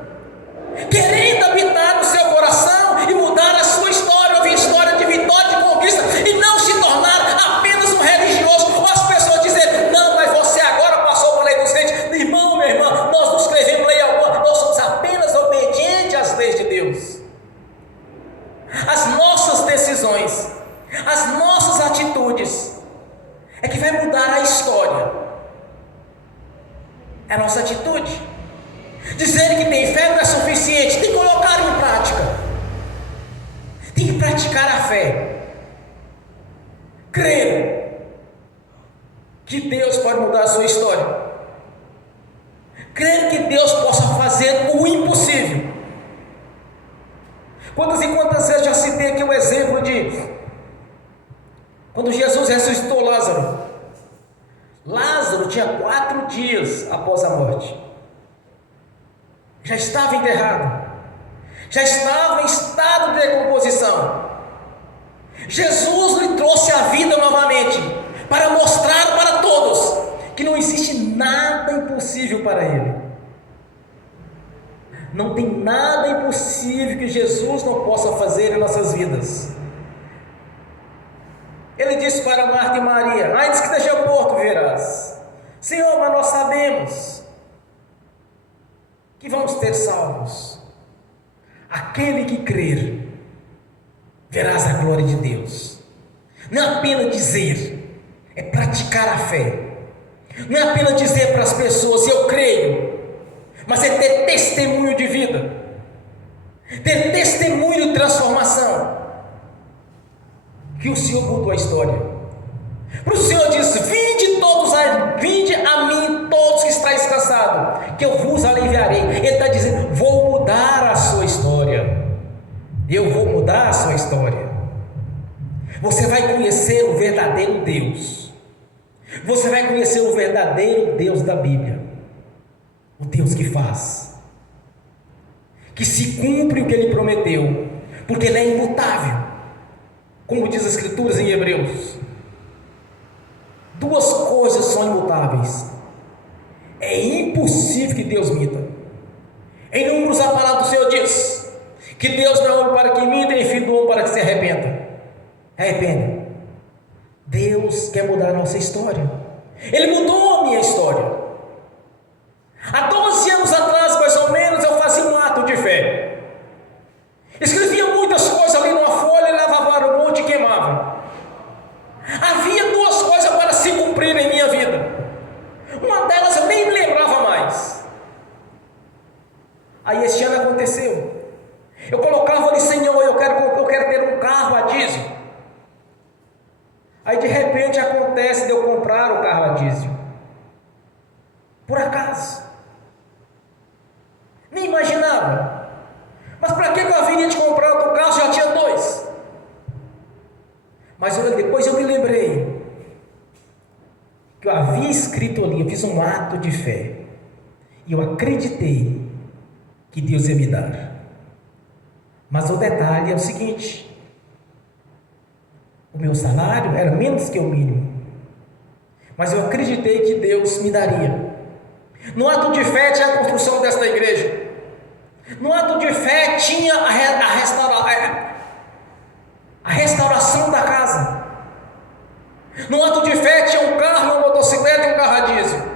querendo habitar no seu coração e mudar a sua história, ouvir história de vitória, de conquista, e não se tornar apenas um religioso, ou as pessoas dizerem: não, mas você agora passou pela lei dos crentes. Irmão, minha irmã, nós não escrevemos lei alguma, nós somos apenas obedientes às leis de Deus. As nossas decisões, as nossas atitudes é que vai mudar a história. É a nossa atitude. Dizer que tem fé não é suficiente, tem que colocar em prática, tem que praticar a fé, crer que Deus pode mudar a sua história, crer que Deus possa fazer o impossível. Quantas e quantas vezes já citei aqui o exemplo de quando Jesus ressuscitou Lázaro. Lázaro tinha 4 dias após a morte, já estava enterrado, já estava em estado de decomposição. Jesus lhe trouxe a vida novamente, para mostrar para todos que não existe nada impossível para Ele. Não tem nada impossível que Jesus não possa fazer em nossas vidas. Ele disse para Marta e Maria: antes que esteja morto verás. Senhor, mas nós sabemos que vamos ter salvos. Aquele que crer, verás a glória de Deus. Não é apenas dizer, é praticar a fé. Não é apenas dizer para as pessoas: eu creio, mas é ter testemunho de vida, ter testemunho de transformação, que o Senhor mudou a história. Por isso o Senhor diz: vinde a mim todos que estáis cansados, que eu vos aliviarei. Ele está dizendo: vou mudar a sua história. Eu vou mudar a sua história. Você vai conhecer o verdadeiro Deus. Você vai conhecer o verdadeiro Deus da Bíblia. O Deus que faz, que se cumpre o que Ele prometeu, porque Ele é imutável, como diz as Escrituras em Hebreus. Duas coisas são imutáveis. É impossível que Deus minta. Em Números, a palavra do Senhor diz que Deus não é homem para que minta, nem filho do homem para que se arrependa. Arrependa. Deus quer mudar a nossa história. Ele mudou a minha história. Há 12 anos atrás, mais ou menos, eu fazia um ato de fé. Escrevia muitas coisas ali numa folha, levava para o monte e queimava. Havia duas coisas para se cumprir em minha vida. Uma delas eu nem me lembrava mais. Aí este ano aconteceu. Eu colocava ali, Senhor, eu quero ter um carro a diesel. Aí de repente acontece de eu comprar o carro a diesel. Por acaso. Nem imaginava. Mas para que eu haveria de comprar outro carro? Já tinha dois. Mas depois eu me lembrei que eu havia escrito ali, eu fiz um ato de fé. E eu acreditei que Deus ia me dar. Mas o detalhe é o seguinte: o meu salário era menos que o mínimo, mas eu acreditei que Deus me daria. No ato de fé tinha a construção desta igreja. No ato de fé tinha a restauração da casa. No ato de fé tinha um carro, uma motocicleta e um carro a diesel.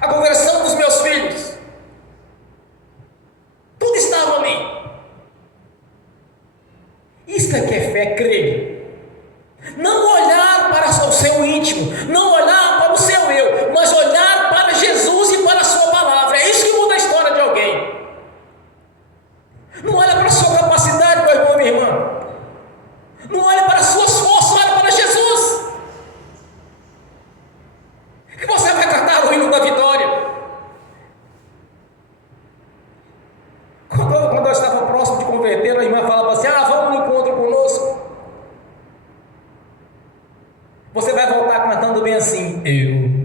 A conversão dos meus filhos. Tudo estava ali. Isto é que é fé, crer. Não olhar para o seu íntimo, não olhar para o seu eu, mas olhar para Jesus e para a sua palavra. É isso que muda a história de alguém. Não olha para a sua capacidade, meu irmão e minha irmã. Não olha para as suas forças, olha para Jesus. Que você vai cantar o hino da vitória. Quando eu estava próximo de converter, a irmã falava assim: vamos no encontro conosco. Você vai voltar cantando bem assim: eu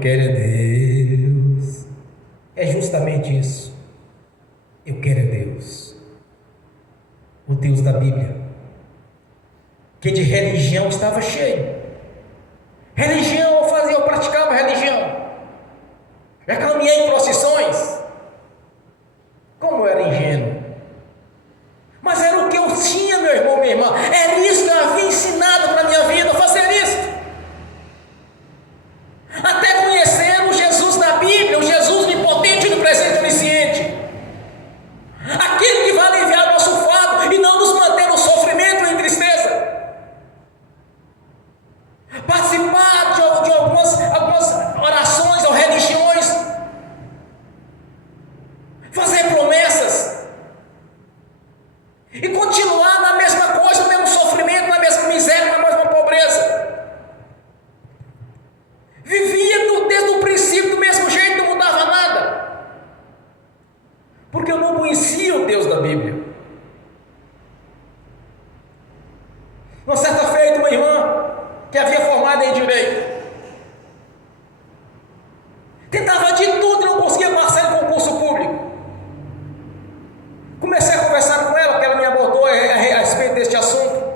quero é Deus. É justamente isso. Eu quero é Deus. O Deus da Bíblia. Que de religião estava cheio. Religião eu praticava religião. Já caminhei em procissões. Como eu era ingênuo. Mas era o que eu tinha, meu irmão, minha irmã. Era isso que eu havia ensinado para a minha vida, fazer isso. Até conhecer o Jesus da Bíblia, o Jesus onipotente, onipresente, onisciente. Aquele que vai aliviar o nosso fardo e não nos manter no sofrimento e em tristeza. Participar de algumas orações ou religiões. Fazer promessas. E continuar na mesma coisa, no mesmo sofrimento, na mesma miséria, na mesma pobreza. Vivia desde o princípio do mesmo jeito, não mudava nada. Porque eu não conhecia o Deus da Bíblia. Uma certa feita, uma irmã que havia formado em direito, tentava de tudo e não conseguia passar em concurso público. Comecei a conversar com ela, porque ela me abordou a respeito deste assunto.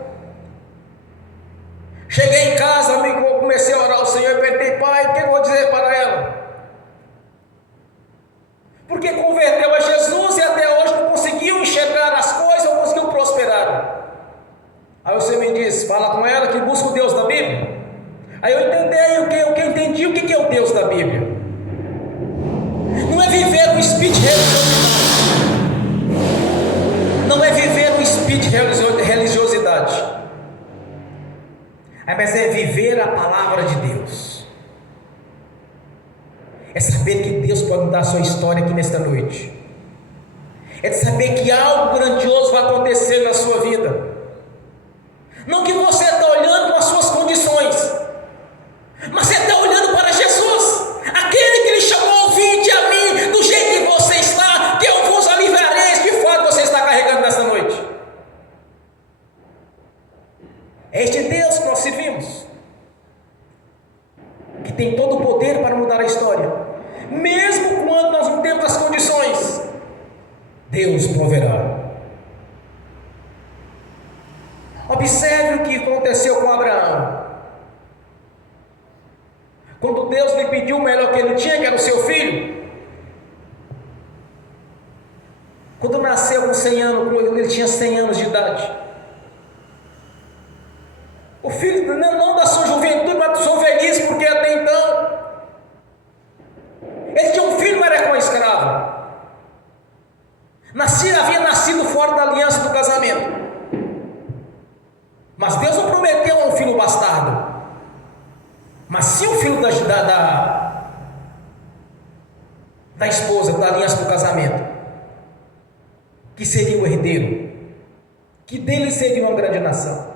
Cheguei em casa, comecei a orar ao Senhor e perguntei: Pai, o que eu vou dizer para ela? Porque converteu a Jesus e até hoje não conseguiu enxergar as coisas, não conseguiu prosperar. Aí o Senhor me disse: fala com ela que busca o Deus da Bíblia. Aí eu entendi o que é o Deus da Bíblia. Não é viver um espírito de religiosidade. Não é viver um espírito de religiosidade. Mas é viver a palavra de Deus. É saber que Deus pode mudar a sua história aqui nesta noite. É de saber que algo grandioso vai acontecer na sua vida. Não que você está olhando para as suas condições, mas você está olhando para Jesus, aquele que lhe chamou: vinde a mim, do jeito que você está, que eu vos aliviarei. Que fato você está carregando nesta noite? É este Deus que nós servimos, que tem todo o poder para mudar a história, mesmo quando nós não temos as condições, Deus proverá. Observe o que aconteceu com Abraão. Quando Deus lhe pediu o melhor que ele tinha, que era o seu filho, quando nasceu com 100 anos, quando ele tinha 100 anos de idade, o filho não da sua juventude, mas da sua velhice, porque até então ele tinha um filho, mas era com a escrava. Havia nascido fora da aliança do casamento. Mas Deus não prometeu um filho bastardo, mas sim o filho da esposa, da aliança do casamento, que seria o herdeiro, que dele seria uma grande nação.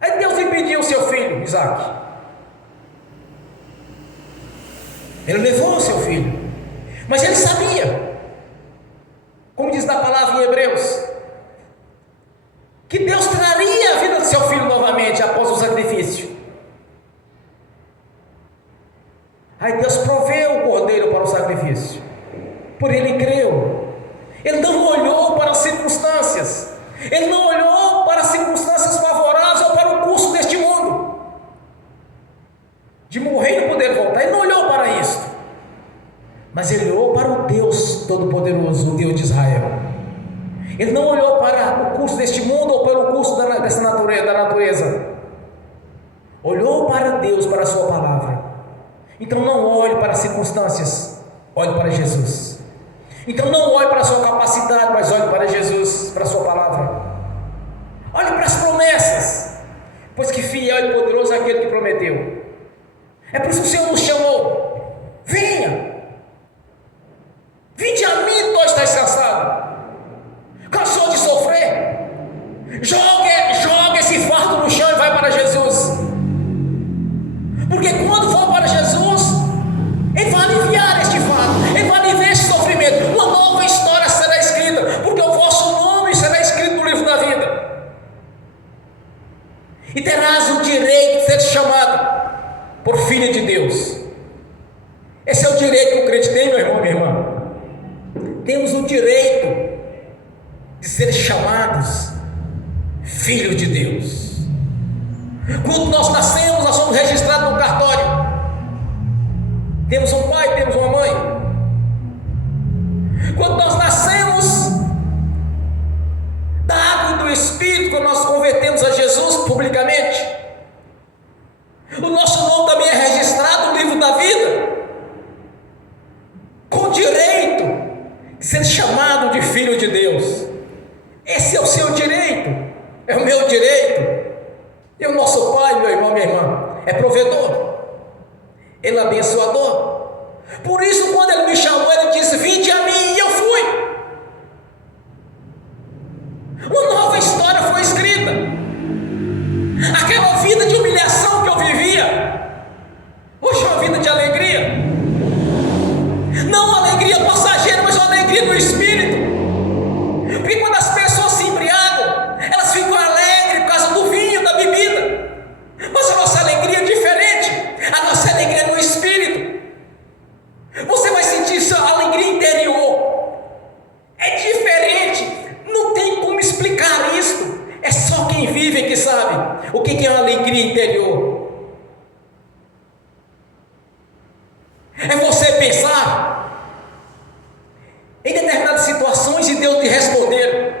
Aí Deus lhe pediu o seu filho, Isaque. Ele levou o seu filho, mas ele sabia, como diz na palavra em Hebreus, que Deus traria a vida do seu filho novamente após o sacrifício. Aí Deus proveu o cordeiro para o sacrifício, por ele creu. Ele não olhou para as circunstâncias, ele não olhou para as circunstâncias favoráveis ou para o curso deste mundo, de morrer e não poder voltar. Ele não olhou para isso, mas ele olhou para o Deus Todo-Poderoso, o Deus de Israel. Ele não olhou para o curso deste mundo ou para o curso dessa natureza. Olhou para Deus, para a sua palavra. Então não olhe para as circunstâncias, olhe para Jesus. Então não olhe para a sua capacidade, mas olhe para Jesus, para a sua palavra. Olhe para as promessas, pois que fiel e poderoso é aquele que prometeu. É por isso que o Senhor nos chamou. Venha, vinde a mim, todos estáis cansados, cansou de sofrer, joga esse fardo no chão e vai para Jesus, porque quando for para Jesus, Ele vai aliviar este fardo, Ele vai aliviar este sofrimento. Uma nova história será escrita, porque o vosso nome será escrito no livro da vida, e terás o direito de ser chamado por filho de Deus. Esse é o direito que o crente tem, meu irmão, minha irmã. Temos o direito de ser chamados filhos de Deus. Quando nós nascemos, nós somos registrados no cartório. Temos um pai, temos uma mãe. Quando nós nascemos da água e do Espírito, quando nós convertemos a Jesus publicamente, o nosso nome também é registrado no livro da vida, com direito de ser chamado de filho de Deus. Esse é o seu direito, é o meu direito. E o nosso Pai, meu irmão, minha irmã, é provedor, Ele é abençoador. Por isso, quando Ele me chamou, Ele disse: vinde a mim, e eu fui. Uma nova história foi escrita. Aquela vida de humilhação que eu vivia, hoje é uma vida de alegria. Não uma alegria passageira, mas uma alegria do Espírito. Porque quando as pessoas se embriagam, elas ficam alegres por causa do vinho, da bebida. Mas a nossa alegria é diferente. A nossa alegria é no Espírito. Você vai sentir essa alegria interior. É diferente. Não tem como explicar isso. É só quem vive que sabe o que é uma alegria interior. É você pensar em determinadas situações e Deus te responder.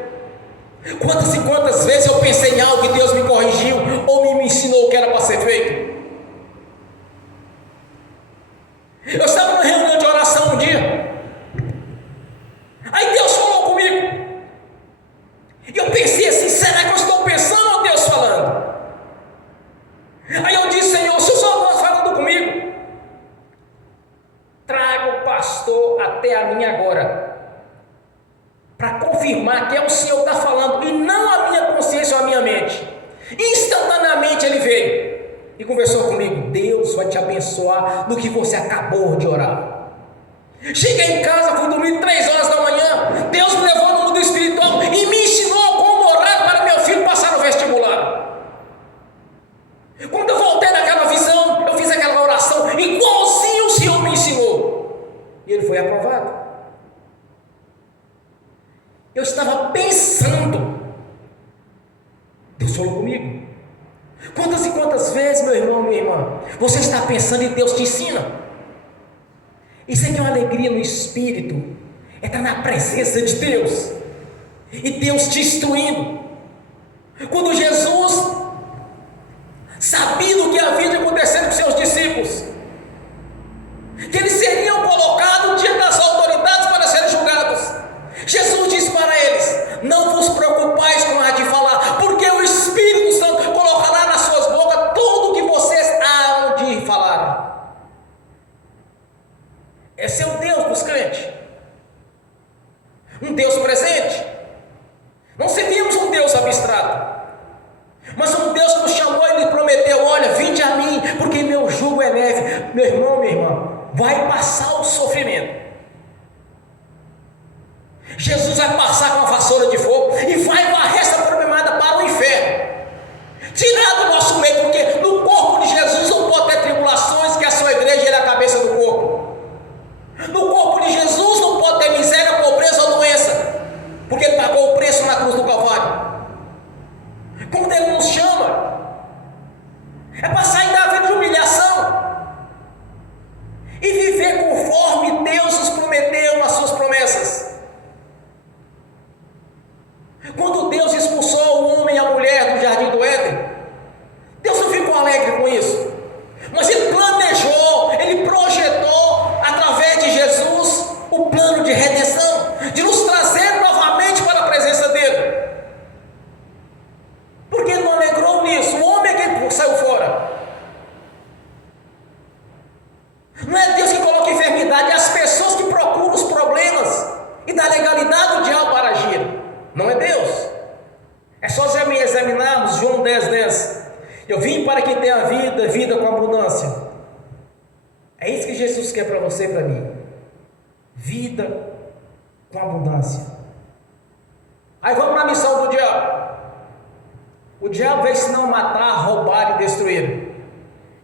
Quantas e quantas vezes eu pensei em algo e Deus me corrigiu ou me ensinou o que era para ser feito. Eu estava numa reunião de oração um dia, aí Deus falou comigo, e eu pensei assim: será que eu estou pensando ou Deus falando? Aí eu disse: Senhor, se o Senhor está falando comigo, traga o pastor até a mim agora, para confirmar que é o Senhor que está falando, e não a minha consciência ou a minha mente. Instantaneamente ele veio e conversou comigo: Deus vai te abençoar no que você acabou de orar. Cheguei em casa, fui dormir 3 horas da manhã, Deus me levou no mundo espiritual e me ensinou como orar para meu filho passar no vestibular. Quando eu voltei daquela visão, eu fiz aquela oração igualzinho o Senhor me ensinou, e ele foi aprovado. Eu estava pensando. Deus falou comigo. Quantas e quantas vezes, meu irmão, minha irmã, você está pensando e Deus te ensina? Isso aqui é uma alegria no Espírito, é estar na presença de Deus, e Deus te instruindo. Quando Jesus sabia o que havia de acontecer com seus discípulos, que eles seriam colocados diante das autoridades para serem julgados, Jesus disse para eles: não vos preocupais com a de falar, porque o Espírito Santo colocará nas suas bocas tudo o que vocês hão de falar. Esse é o Deus dos crentes, um Deus presente. Não servimos um Deus abstrato, mas um Deus que nos chamou e nos prometeu: olha, vinde a mim, porque meu jugo é leve. Meu irmão, minha irmã, vai passar o sofrimento. Jesus vai passar com a vassoura de fogo e vai varrer essa problemada para o inferno, tirar do nosso meio, porque no corpo de Jesus não pode ter tribulações, que a sua igreja é a cabeça do corpo. No corpo de Jesus não pode ter miséria, pobreza ou doença, porque Ele pagou o preço na cruz do Calvário. Quando Ele nos chama, é para sair da vida de humilhação e viver conforme Deus nos prometeu nas suas promessas. Quando Deus expulsou o homem e a mulher do jardim do Éden, Deus não ficou alegre com isso, mas Ele planejou, Ele projetou através de Jesus o plano de redenção, de nos trazer novamente para a presença dEle. Porque Ele não alegrou nisso. O homem é que saiu fora. Não é Deus que coloca enfermidade, é as pessoas que procuram os problemas e da legalidade do diabo para agir. Não é Deus. É só examinarmos João 10:10. Eu vim para que tenha vida, vida com abundância. É isso que Jesus quer para você e para mim. Vida com abundância. Aí vamos na missão do diabo. O diabo veio senão matar, roubar e destruir.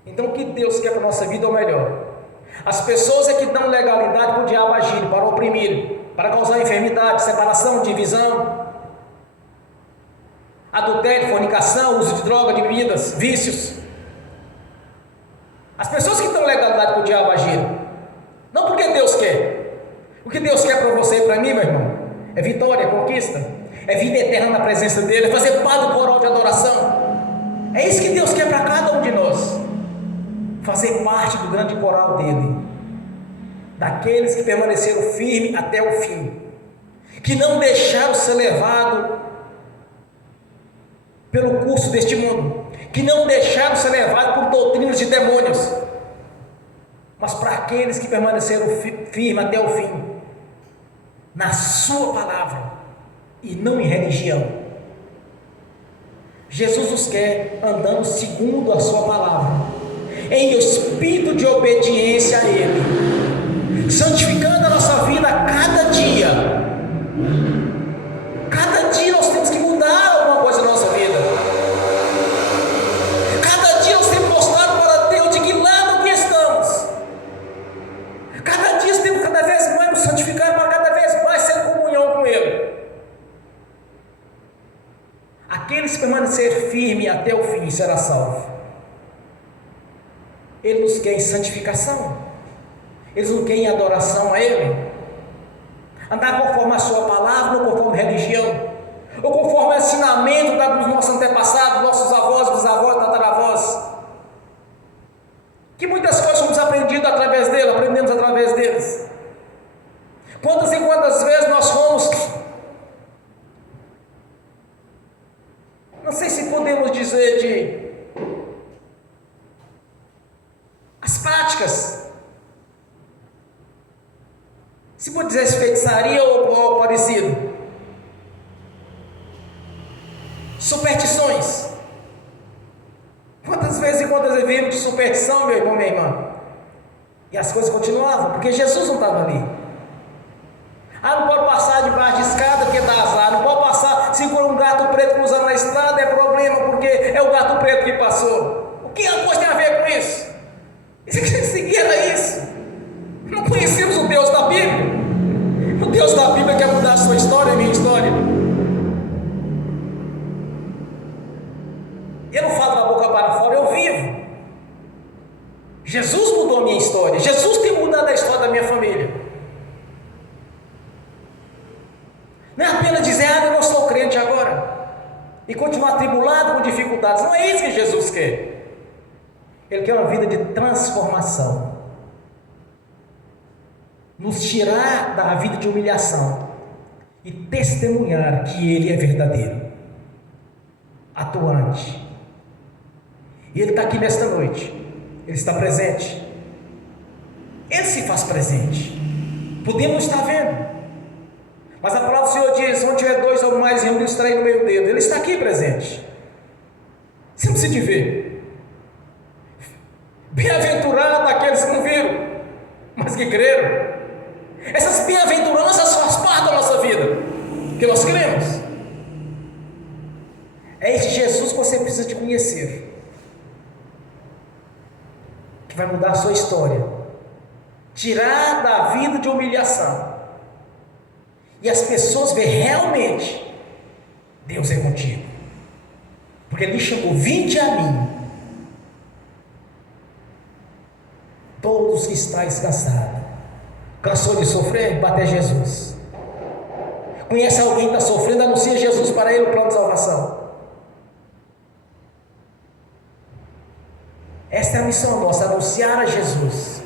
Então o que Deus quer para a nossa vida é o melhor. As pessoas é que dão legalidade para o diabo agir, para oprimir, para causar enfermidade, separação, divisão, adultério, fornicação, uso de droga, de bebidas, vícios. As pessoas que dão legalidade para o diabo agir, não porque Deus quer. O que Deus quer para você e para mim, meu irmão, é vitória, é conquista, é vida eterna na presença dEle, é fazer parte do coral de adoração. É isso que Deus quer para cada um de nós, fazer parte do grande coral dEle, daqueles que permaneceram firmes até o fim, que não deixaram ser levado pelo curso deste mundo, que não deixaram ser levados por doutrinas de demônios, mas para aqueles que permaneceram firmes até o fim, na sua palavra e não em religião. Jesus nos quer andando segundo a sua palavra, em espírito de obediência a Ele, santificando a nossa vida a cada dia. Cada dia nós temos que mudar alguma coisa na nossa vida. Cada dia nós temos que mostrar para Deus de que lado que estamos. Cada dia nós temos cada vez mais nos santificar para cada vez mais ter comunhão com Ele. Aqueles que permanecer firme até o fim será salvo. Ele nos quer em santificação, Ele nos quer em adoração a Ele, andar conforme a sua palavra, ou conforme religião, ou conforme o ensinamento dos nossos antepassados, nossos avós, bisavós, tataravós, que muitas coisas fomos aprendemos através deles. Quantas e quantas vezes nós fomos, não sei se podemos dizer de as práticas, se pode dizer feitiçaria ou parecido, superstições. Quantas vezes e quantas vezes vimos de superstição, meu irmão, minha irmã, e as coisas continuavam, porque Jesus não estava ali. Não pode passar debaixo de escada porque dá azar, não pode passar, se for um gato preto cruzando na estrada é problema, porque é o gato preto que passou. O que a coisa tem a ver com isso? Isso que seguir era isso. Não conhecemos o Deus da Bíblia. O Deus da Bíblia quer mudar a sua história e a minha história. Jesus mudou a minha história. Jesus tem mudado a história da minha família. Não é apenas dizer, eu não sou crente agora, e continuar atribulado com dificuldades. Não é isso que Jesus quer. Ele quer uma vida de transformação, nos tirar da vida de humilhação e testemunhar que Ele é verdadeiro, atuante. E Ele está aqui nesta noite. Ele está presente. Ele se faz presente. Podemos estar vendo, mas a palavra do Senhor diz: onde tiver dois ou mais reunidos, estarei no meio dedo. Ele está aqui presente. Você não precisa de ver. Bem-aventurado aqueles que não viram, mas que creram. Essas bem-aventuranças fazem parte da nossa vida, porque nós cremos. É esse Jesus que você precisa de conhecer, que vai mudar a sua história, tirar da vida de humilhação, e as pessoas verem realmente Deus é contigo, porque Ele chamou: vinde a mim, todos que estáis cansados. Cansou de sofrer? Bate a Jesus. Conhece alguém que está sofrendo? Anuncia Jesus para ele, o plano de salvação. Esta é a missão nossa: anunciar a Jesus.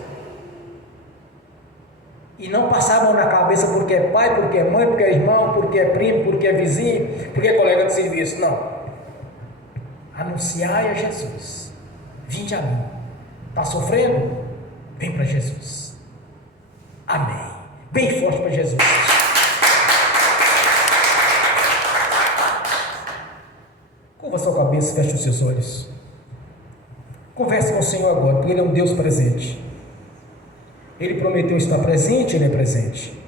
E não passar a mão na cabeça porque é pai, porque é mãe, porque é irmão, porque é primo, porque é vizinho, porque é colega de serviço. Não. Anunciar a Jesus. Vinde a mim. Está sofrendo? Vem para Jesus. Amém. Bem forte para Jesus. Curva sua cabeça, feche os seus olhos. Converse com o Senhor agora, porque Ele é um Deus presente. Ele prometeu estar presente, Ele é presente.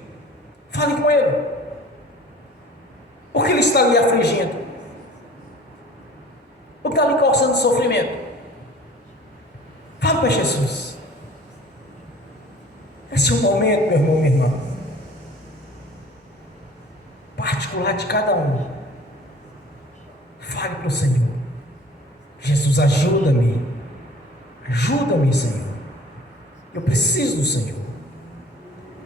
Fale com Ele. O que Ele está lhe afligindo? O que está lhe causando sofrimento? Fale para Jesus. Esse é o momento, meu irmão, minha irmã, particular de cada um. Fale para o Senhor: Jesus, ajuda-me. Ajuda-me, Senhor. Eu preciso do Senhor.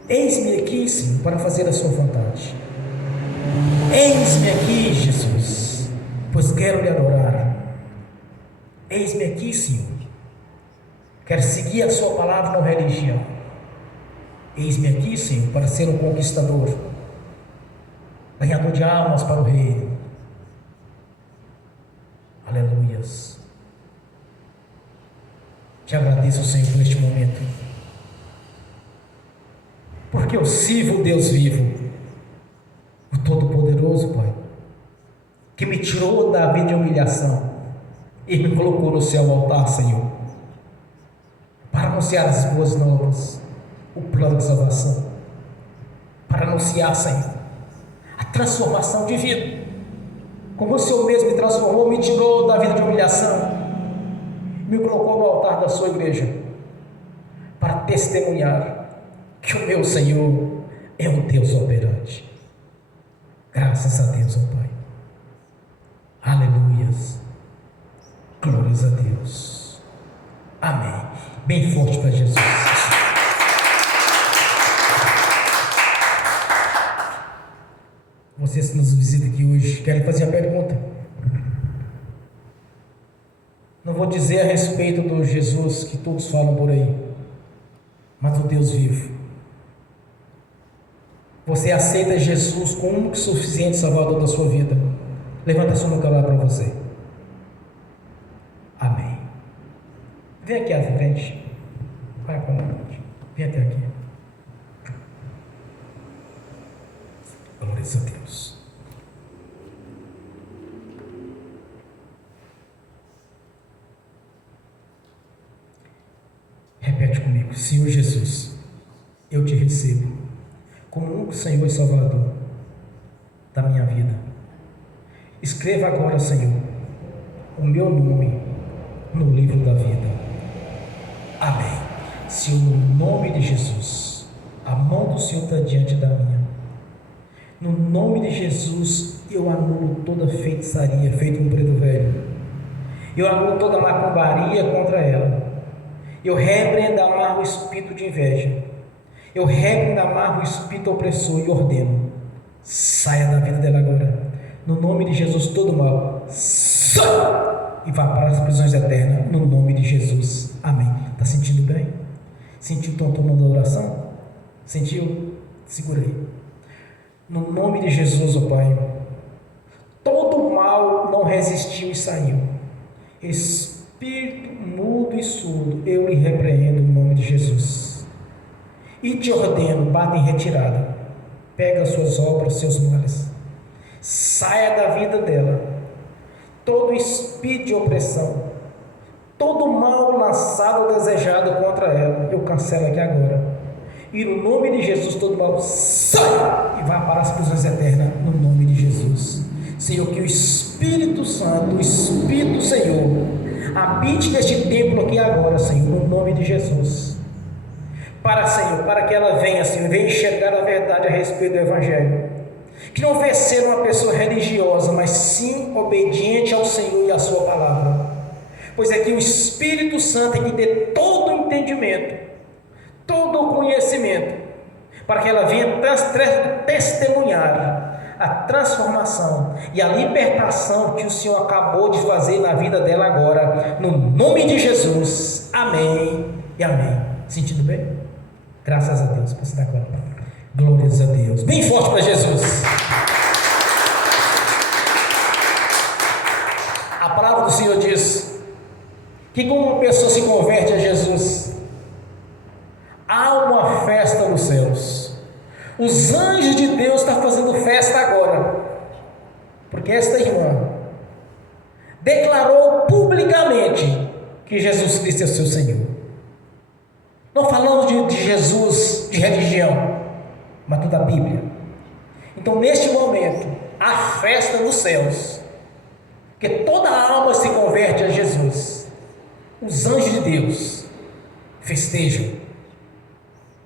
Eis-me aqui, Senhor, para fazer a sua vontade. Eis-me aqui, Jesus, pois quero lhe adorar. Eis-me aqui, Senhor. Quero seguir a sua palavra, não religião. Eis-me aqui, Senhor, para ser um conquistador, ganhador de almas para o reino. Aleluias. Te agradeço, Senhor, por este momento, porque eu sirvo o Deus vivo, o Todo-Poderoso, Pai, que me tirou da vida de humilhação e me colocou no seu altar, Senhor, para anunciar as boas novas, o plano de salvação, para anunciar, Senhor, a transformação de vida, como o Senhor mesmo me transformou, me tirou da vida de humilhação, me colocou no altar da sua igreja, para testemunhar que o meu Senhor é um Deus operante. Graças a Deus, ó Pai. Aleluias. Glórias a Deus. Amém. Bem forte para Jesus. Vocês que nos visitam aqui hoje querem fazer a pergunta? Não vou dizer a respeito do Jesus que todos falam por aí, mas do Deus vivo. Você aceita Jesus como único e suficiente Salvador da sua vida? Levanta a sua mão que eu vou orar para você. Amém. Vem aqui à frente. Vai com a mão. Vem até aqui. Glórias a Deus. Repete comigo: Senhor Jesus, eu te recebo como único Senhor e Salvador da minha vida. Escreva agora, Senhor, o meu nome no livro da vida. Amém. Senhor, no nome de Jesus, a mão do Senhor está diante da minha. No nome de Jesus, eu anulo toda feitiçaria feita no preto velho. Eu anulo toda macumbaria contra ela. Eu repreendo, amarro o espírito de inveja. Eu repreendo, amarro o espírito opressor e ordeno: saia da vida dela agora. No nome de Jesus, todo mal, sai! E vá para as prisões eternas, no nome de Jesus. Amém. Está sentindo bem? Sentiu o tom da oração? Sentiu? Segura aí. No nome de Jesus, ó Pai, todo mal não resistiu e saiu. Espírito mudo e surdo, eu lhe repreendo no nome de Jesus. E te ordeno, bata em retirada. Pega as suas obras, seus males. Saia da vida dela. Todo espírito de opressão, todo mal lançado ou desejado contra ela, eu cancelo aqui agora. E no nome de Jesus, todo mal sai e vá para as prisões eternas, no nome de Jesus. Senhor, que o Espírito Santo, o Espírito Senhor, habite neste templo aqui agora, Senhor, no nome de Jesus. Senhor, para que ela venha, Senhor, venha enxergar a verdade a respeito do Evangelho. Que não venha ser uma pessoa religiosa, mas sim obediente ao Senhor e à sua palavra. Pois é que o Espírito Santo tem que ter todo o entendimento, todo o conhecimento, para que ela venha testemunhar a transformação e a libertação que o Senhor acabou de fazer na vida dela agora, no nome de Jesus. Amém e amém. Sentindo bem? Graças a Deus. Posso dar glória. Glórias a Deus. Bem forte para Jesus. A palavra do Senhor diz que quando uma pessoa se converte a Jesus, há uma festa nos céus. Os anjos de Deus estão fazendo festa agora, porque esta irmã declarou publicamente que Jesus Cristo é seu Senhor. Não falamos de Jesus de religião, mas tudo da Bíblia. Então, neste momento, há festa nos céus, que toda alma se converte a Jesus. Os anjos de Deus festejam,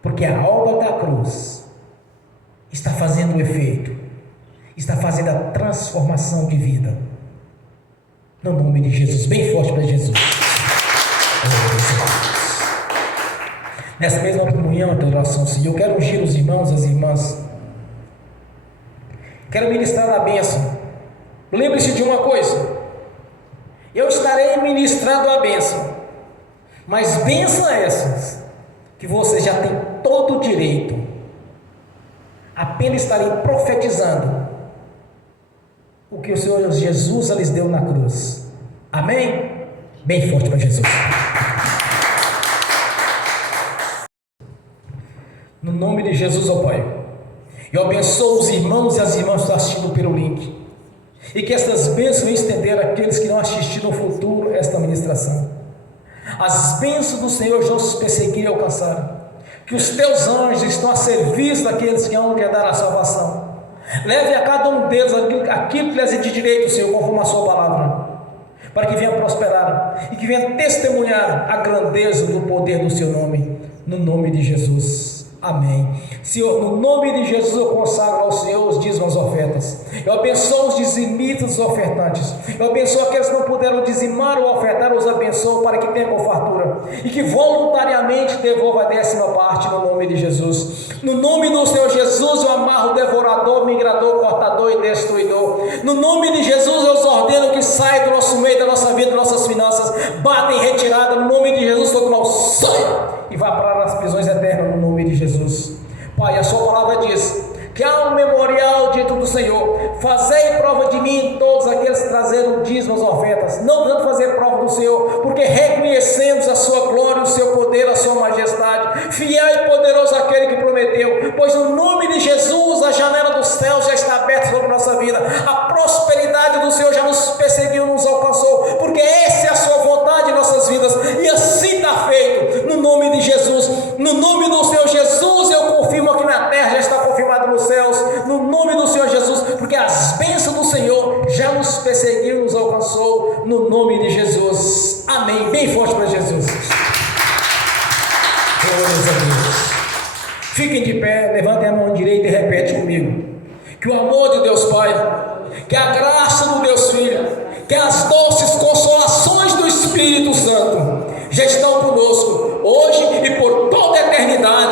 porque a obra da cruz está fazendo o efeito, está fazendo a transformação de vida. No nome de Jesus, bem forte para Jesus. Nessa mesma comunhão de oração, Senhor, eu quero ungir os irmãos e as irmãs. Quero ministrar a bênção. Lembre-se de uma coisa: eu estarei ministrando a bênção, mas bênção essas que vocês já têm todo o direito, apenas estarei profetizando o que o Senhor Jesus lhes deu na cruz. Amém? Bem forte para Jesus. No nome de Jesus, ó Pai, eu abençoo os irmãos e as irmãs que estão assistindo pelo link, e que estas bênçãos venham estender àqueles que não assistiram no futuro esta ministração. As bênçãos do Senhor já os perseguirem e alcançarem, que os teus anjos estão a serviço daqueles que hão de dar a salvação. Leve a cada um deles aquilo que lhes é de direito, Senhor, conforme a sua palavra, para que venha prosperar e que venha testemunhar a grandeza do poder do seu nome, no nome de Jesus. Amém. Senhor, no nome de Jesus eu consagro ao Senhor os dízimos e as ofertas. Eu abençoo os dizimitas e os ofertantes. Eu abençoo aqueles que não puderam dizimar ou ofertar, eu os abençoo para que tenham com fartura e que voluntariamente devolva a 10ª parte, no nome de Jesus. No nome do Senhor Jesus eu amarro o devorador, migrador, cortador e destruidor. No nome de Jesus eu os ordeno que saia do nosso meio, da nossa vida, das nossas finanças, bata em retirada, no nome de Jesus, todo mal saia e vá para as prisões eternas, no nome de Jesus. Pai, a sua palavra diz que há um memorial diante do Senhor. Fazei prova de mim todos aqueles que trazeram dízimos, ofertas. Não tanto fazer prova do Senhor, porque reconhecemos a sua glória, o seu poder, a sua majestade. Fiel e poderoso aquele que prometeu, pois no nome de Jesus a janela dos céus já está aberta sobre nossa vida. A prosperidade do Senhor já nos perseguiu, nos alcançou, porque essa é a sua vontade em nossas vidas, e assim está feito, no nome de Jesus. No nome do Senhor Jesus eu confirmo aqui na terra, já está confirmado nos céus, no nome do Senhor Jesus, porque as bênçãos do Senhor já nos perseguiu, nos alcançou, no nome de Jesus. Amém. Bem forte para Jesus. Glórias a Deus. Fiquem de pé, levantem a mão direita e repete comigo: que o amor de Deus Pai, que a graça do Deus Filho, que as doces consolações do Espírito Santo já já estão conosco, hoje e por toda a eternidade.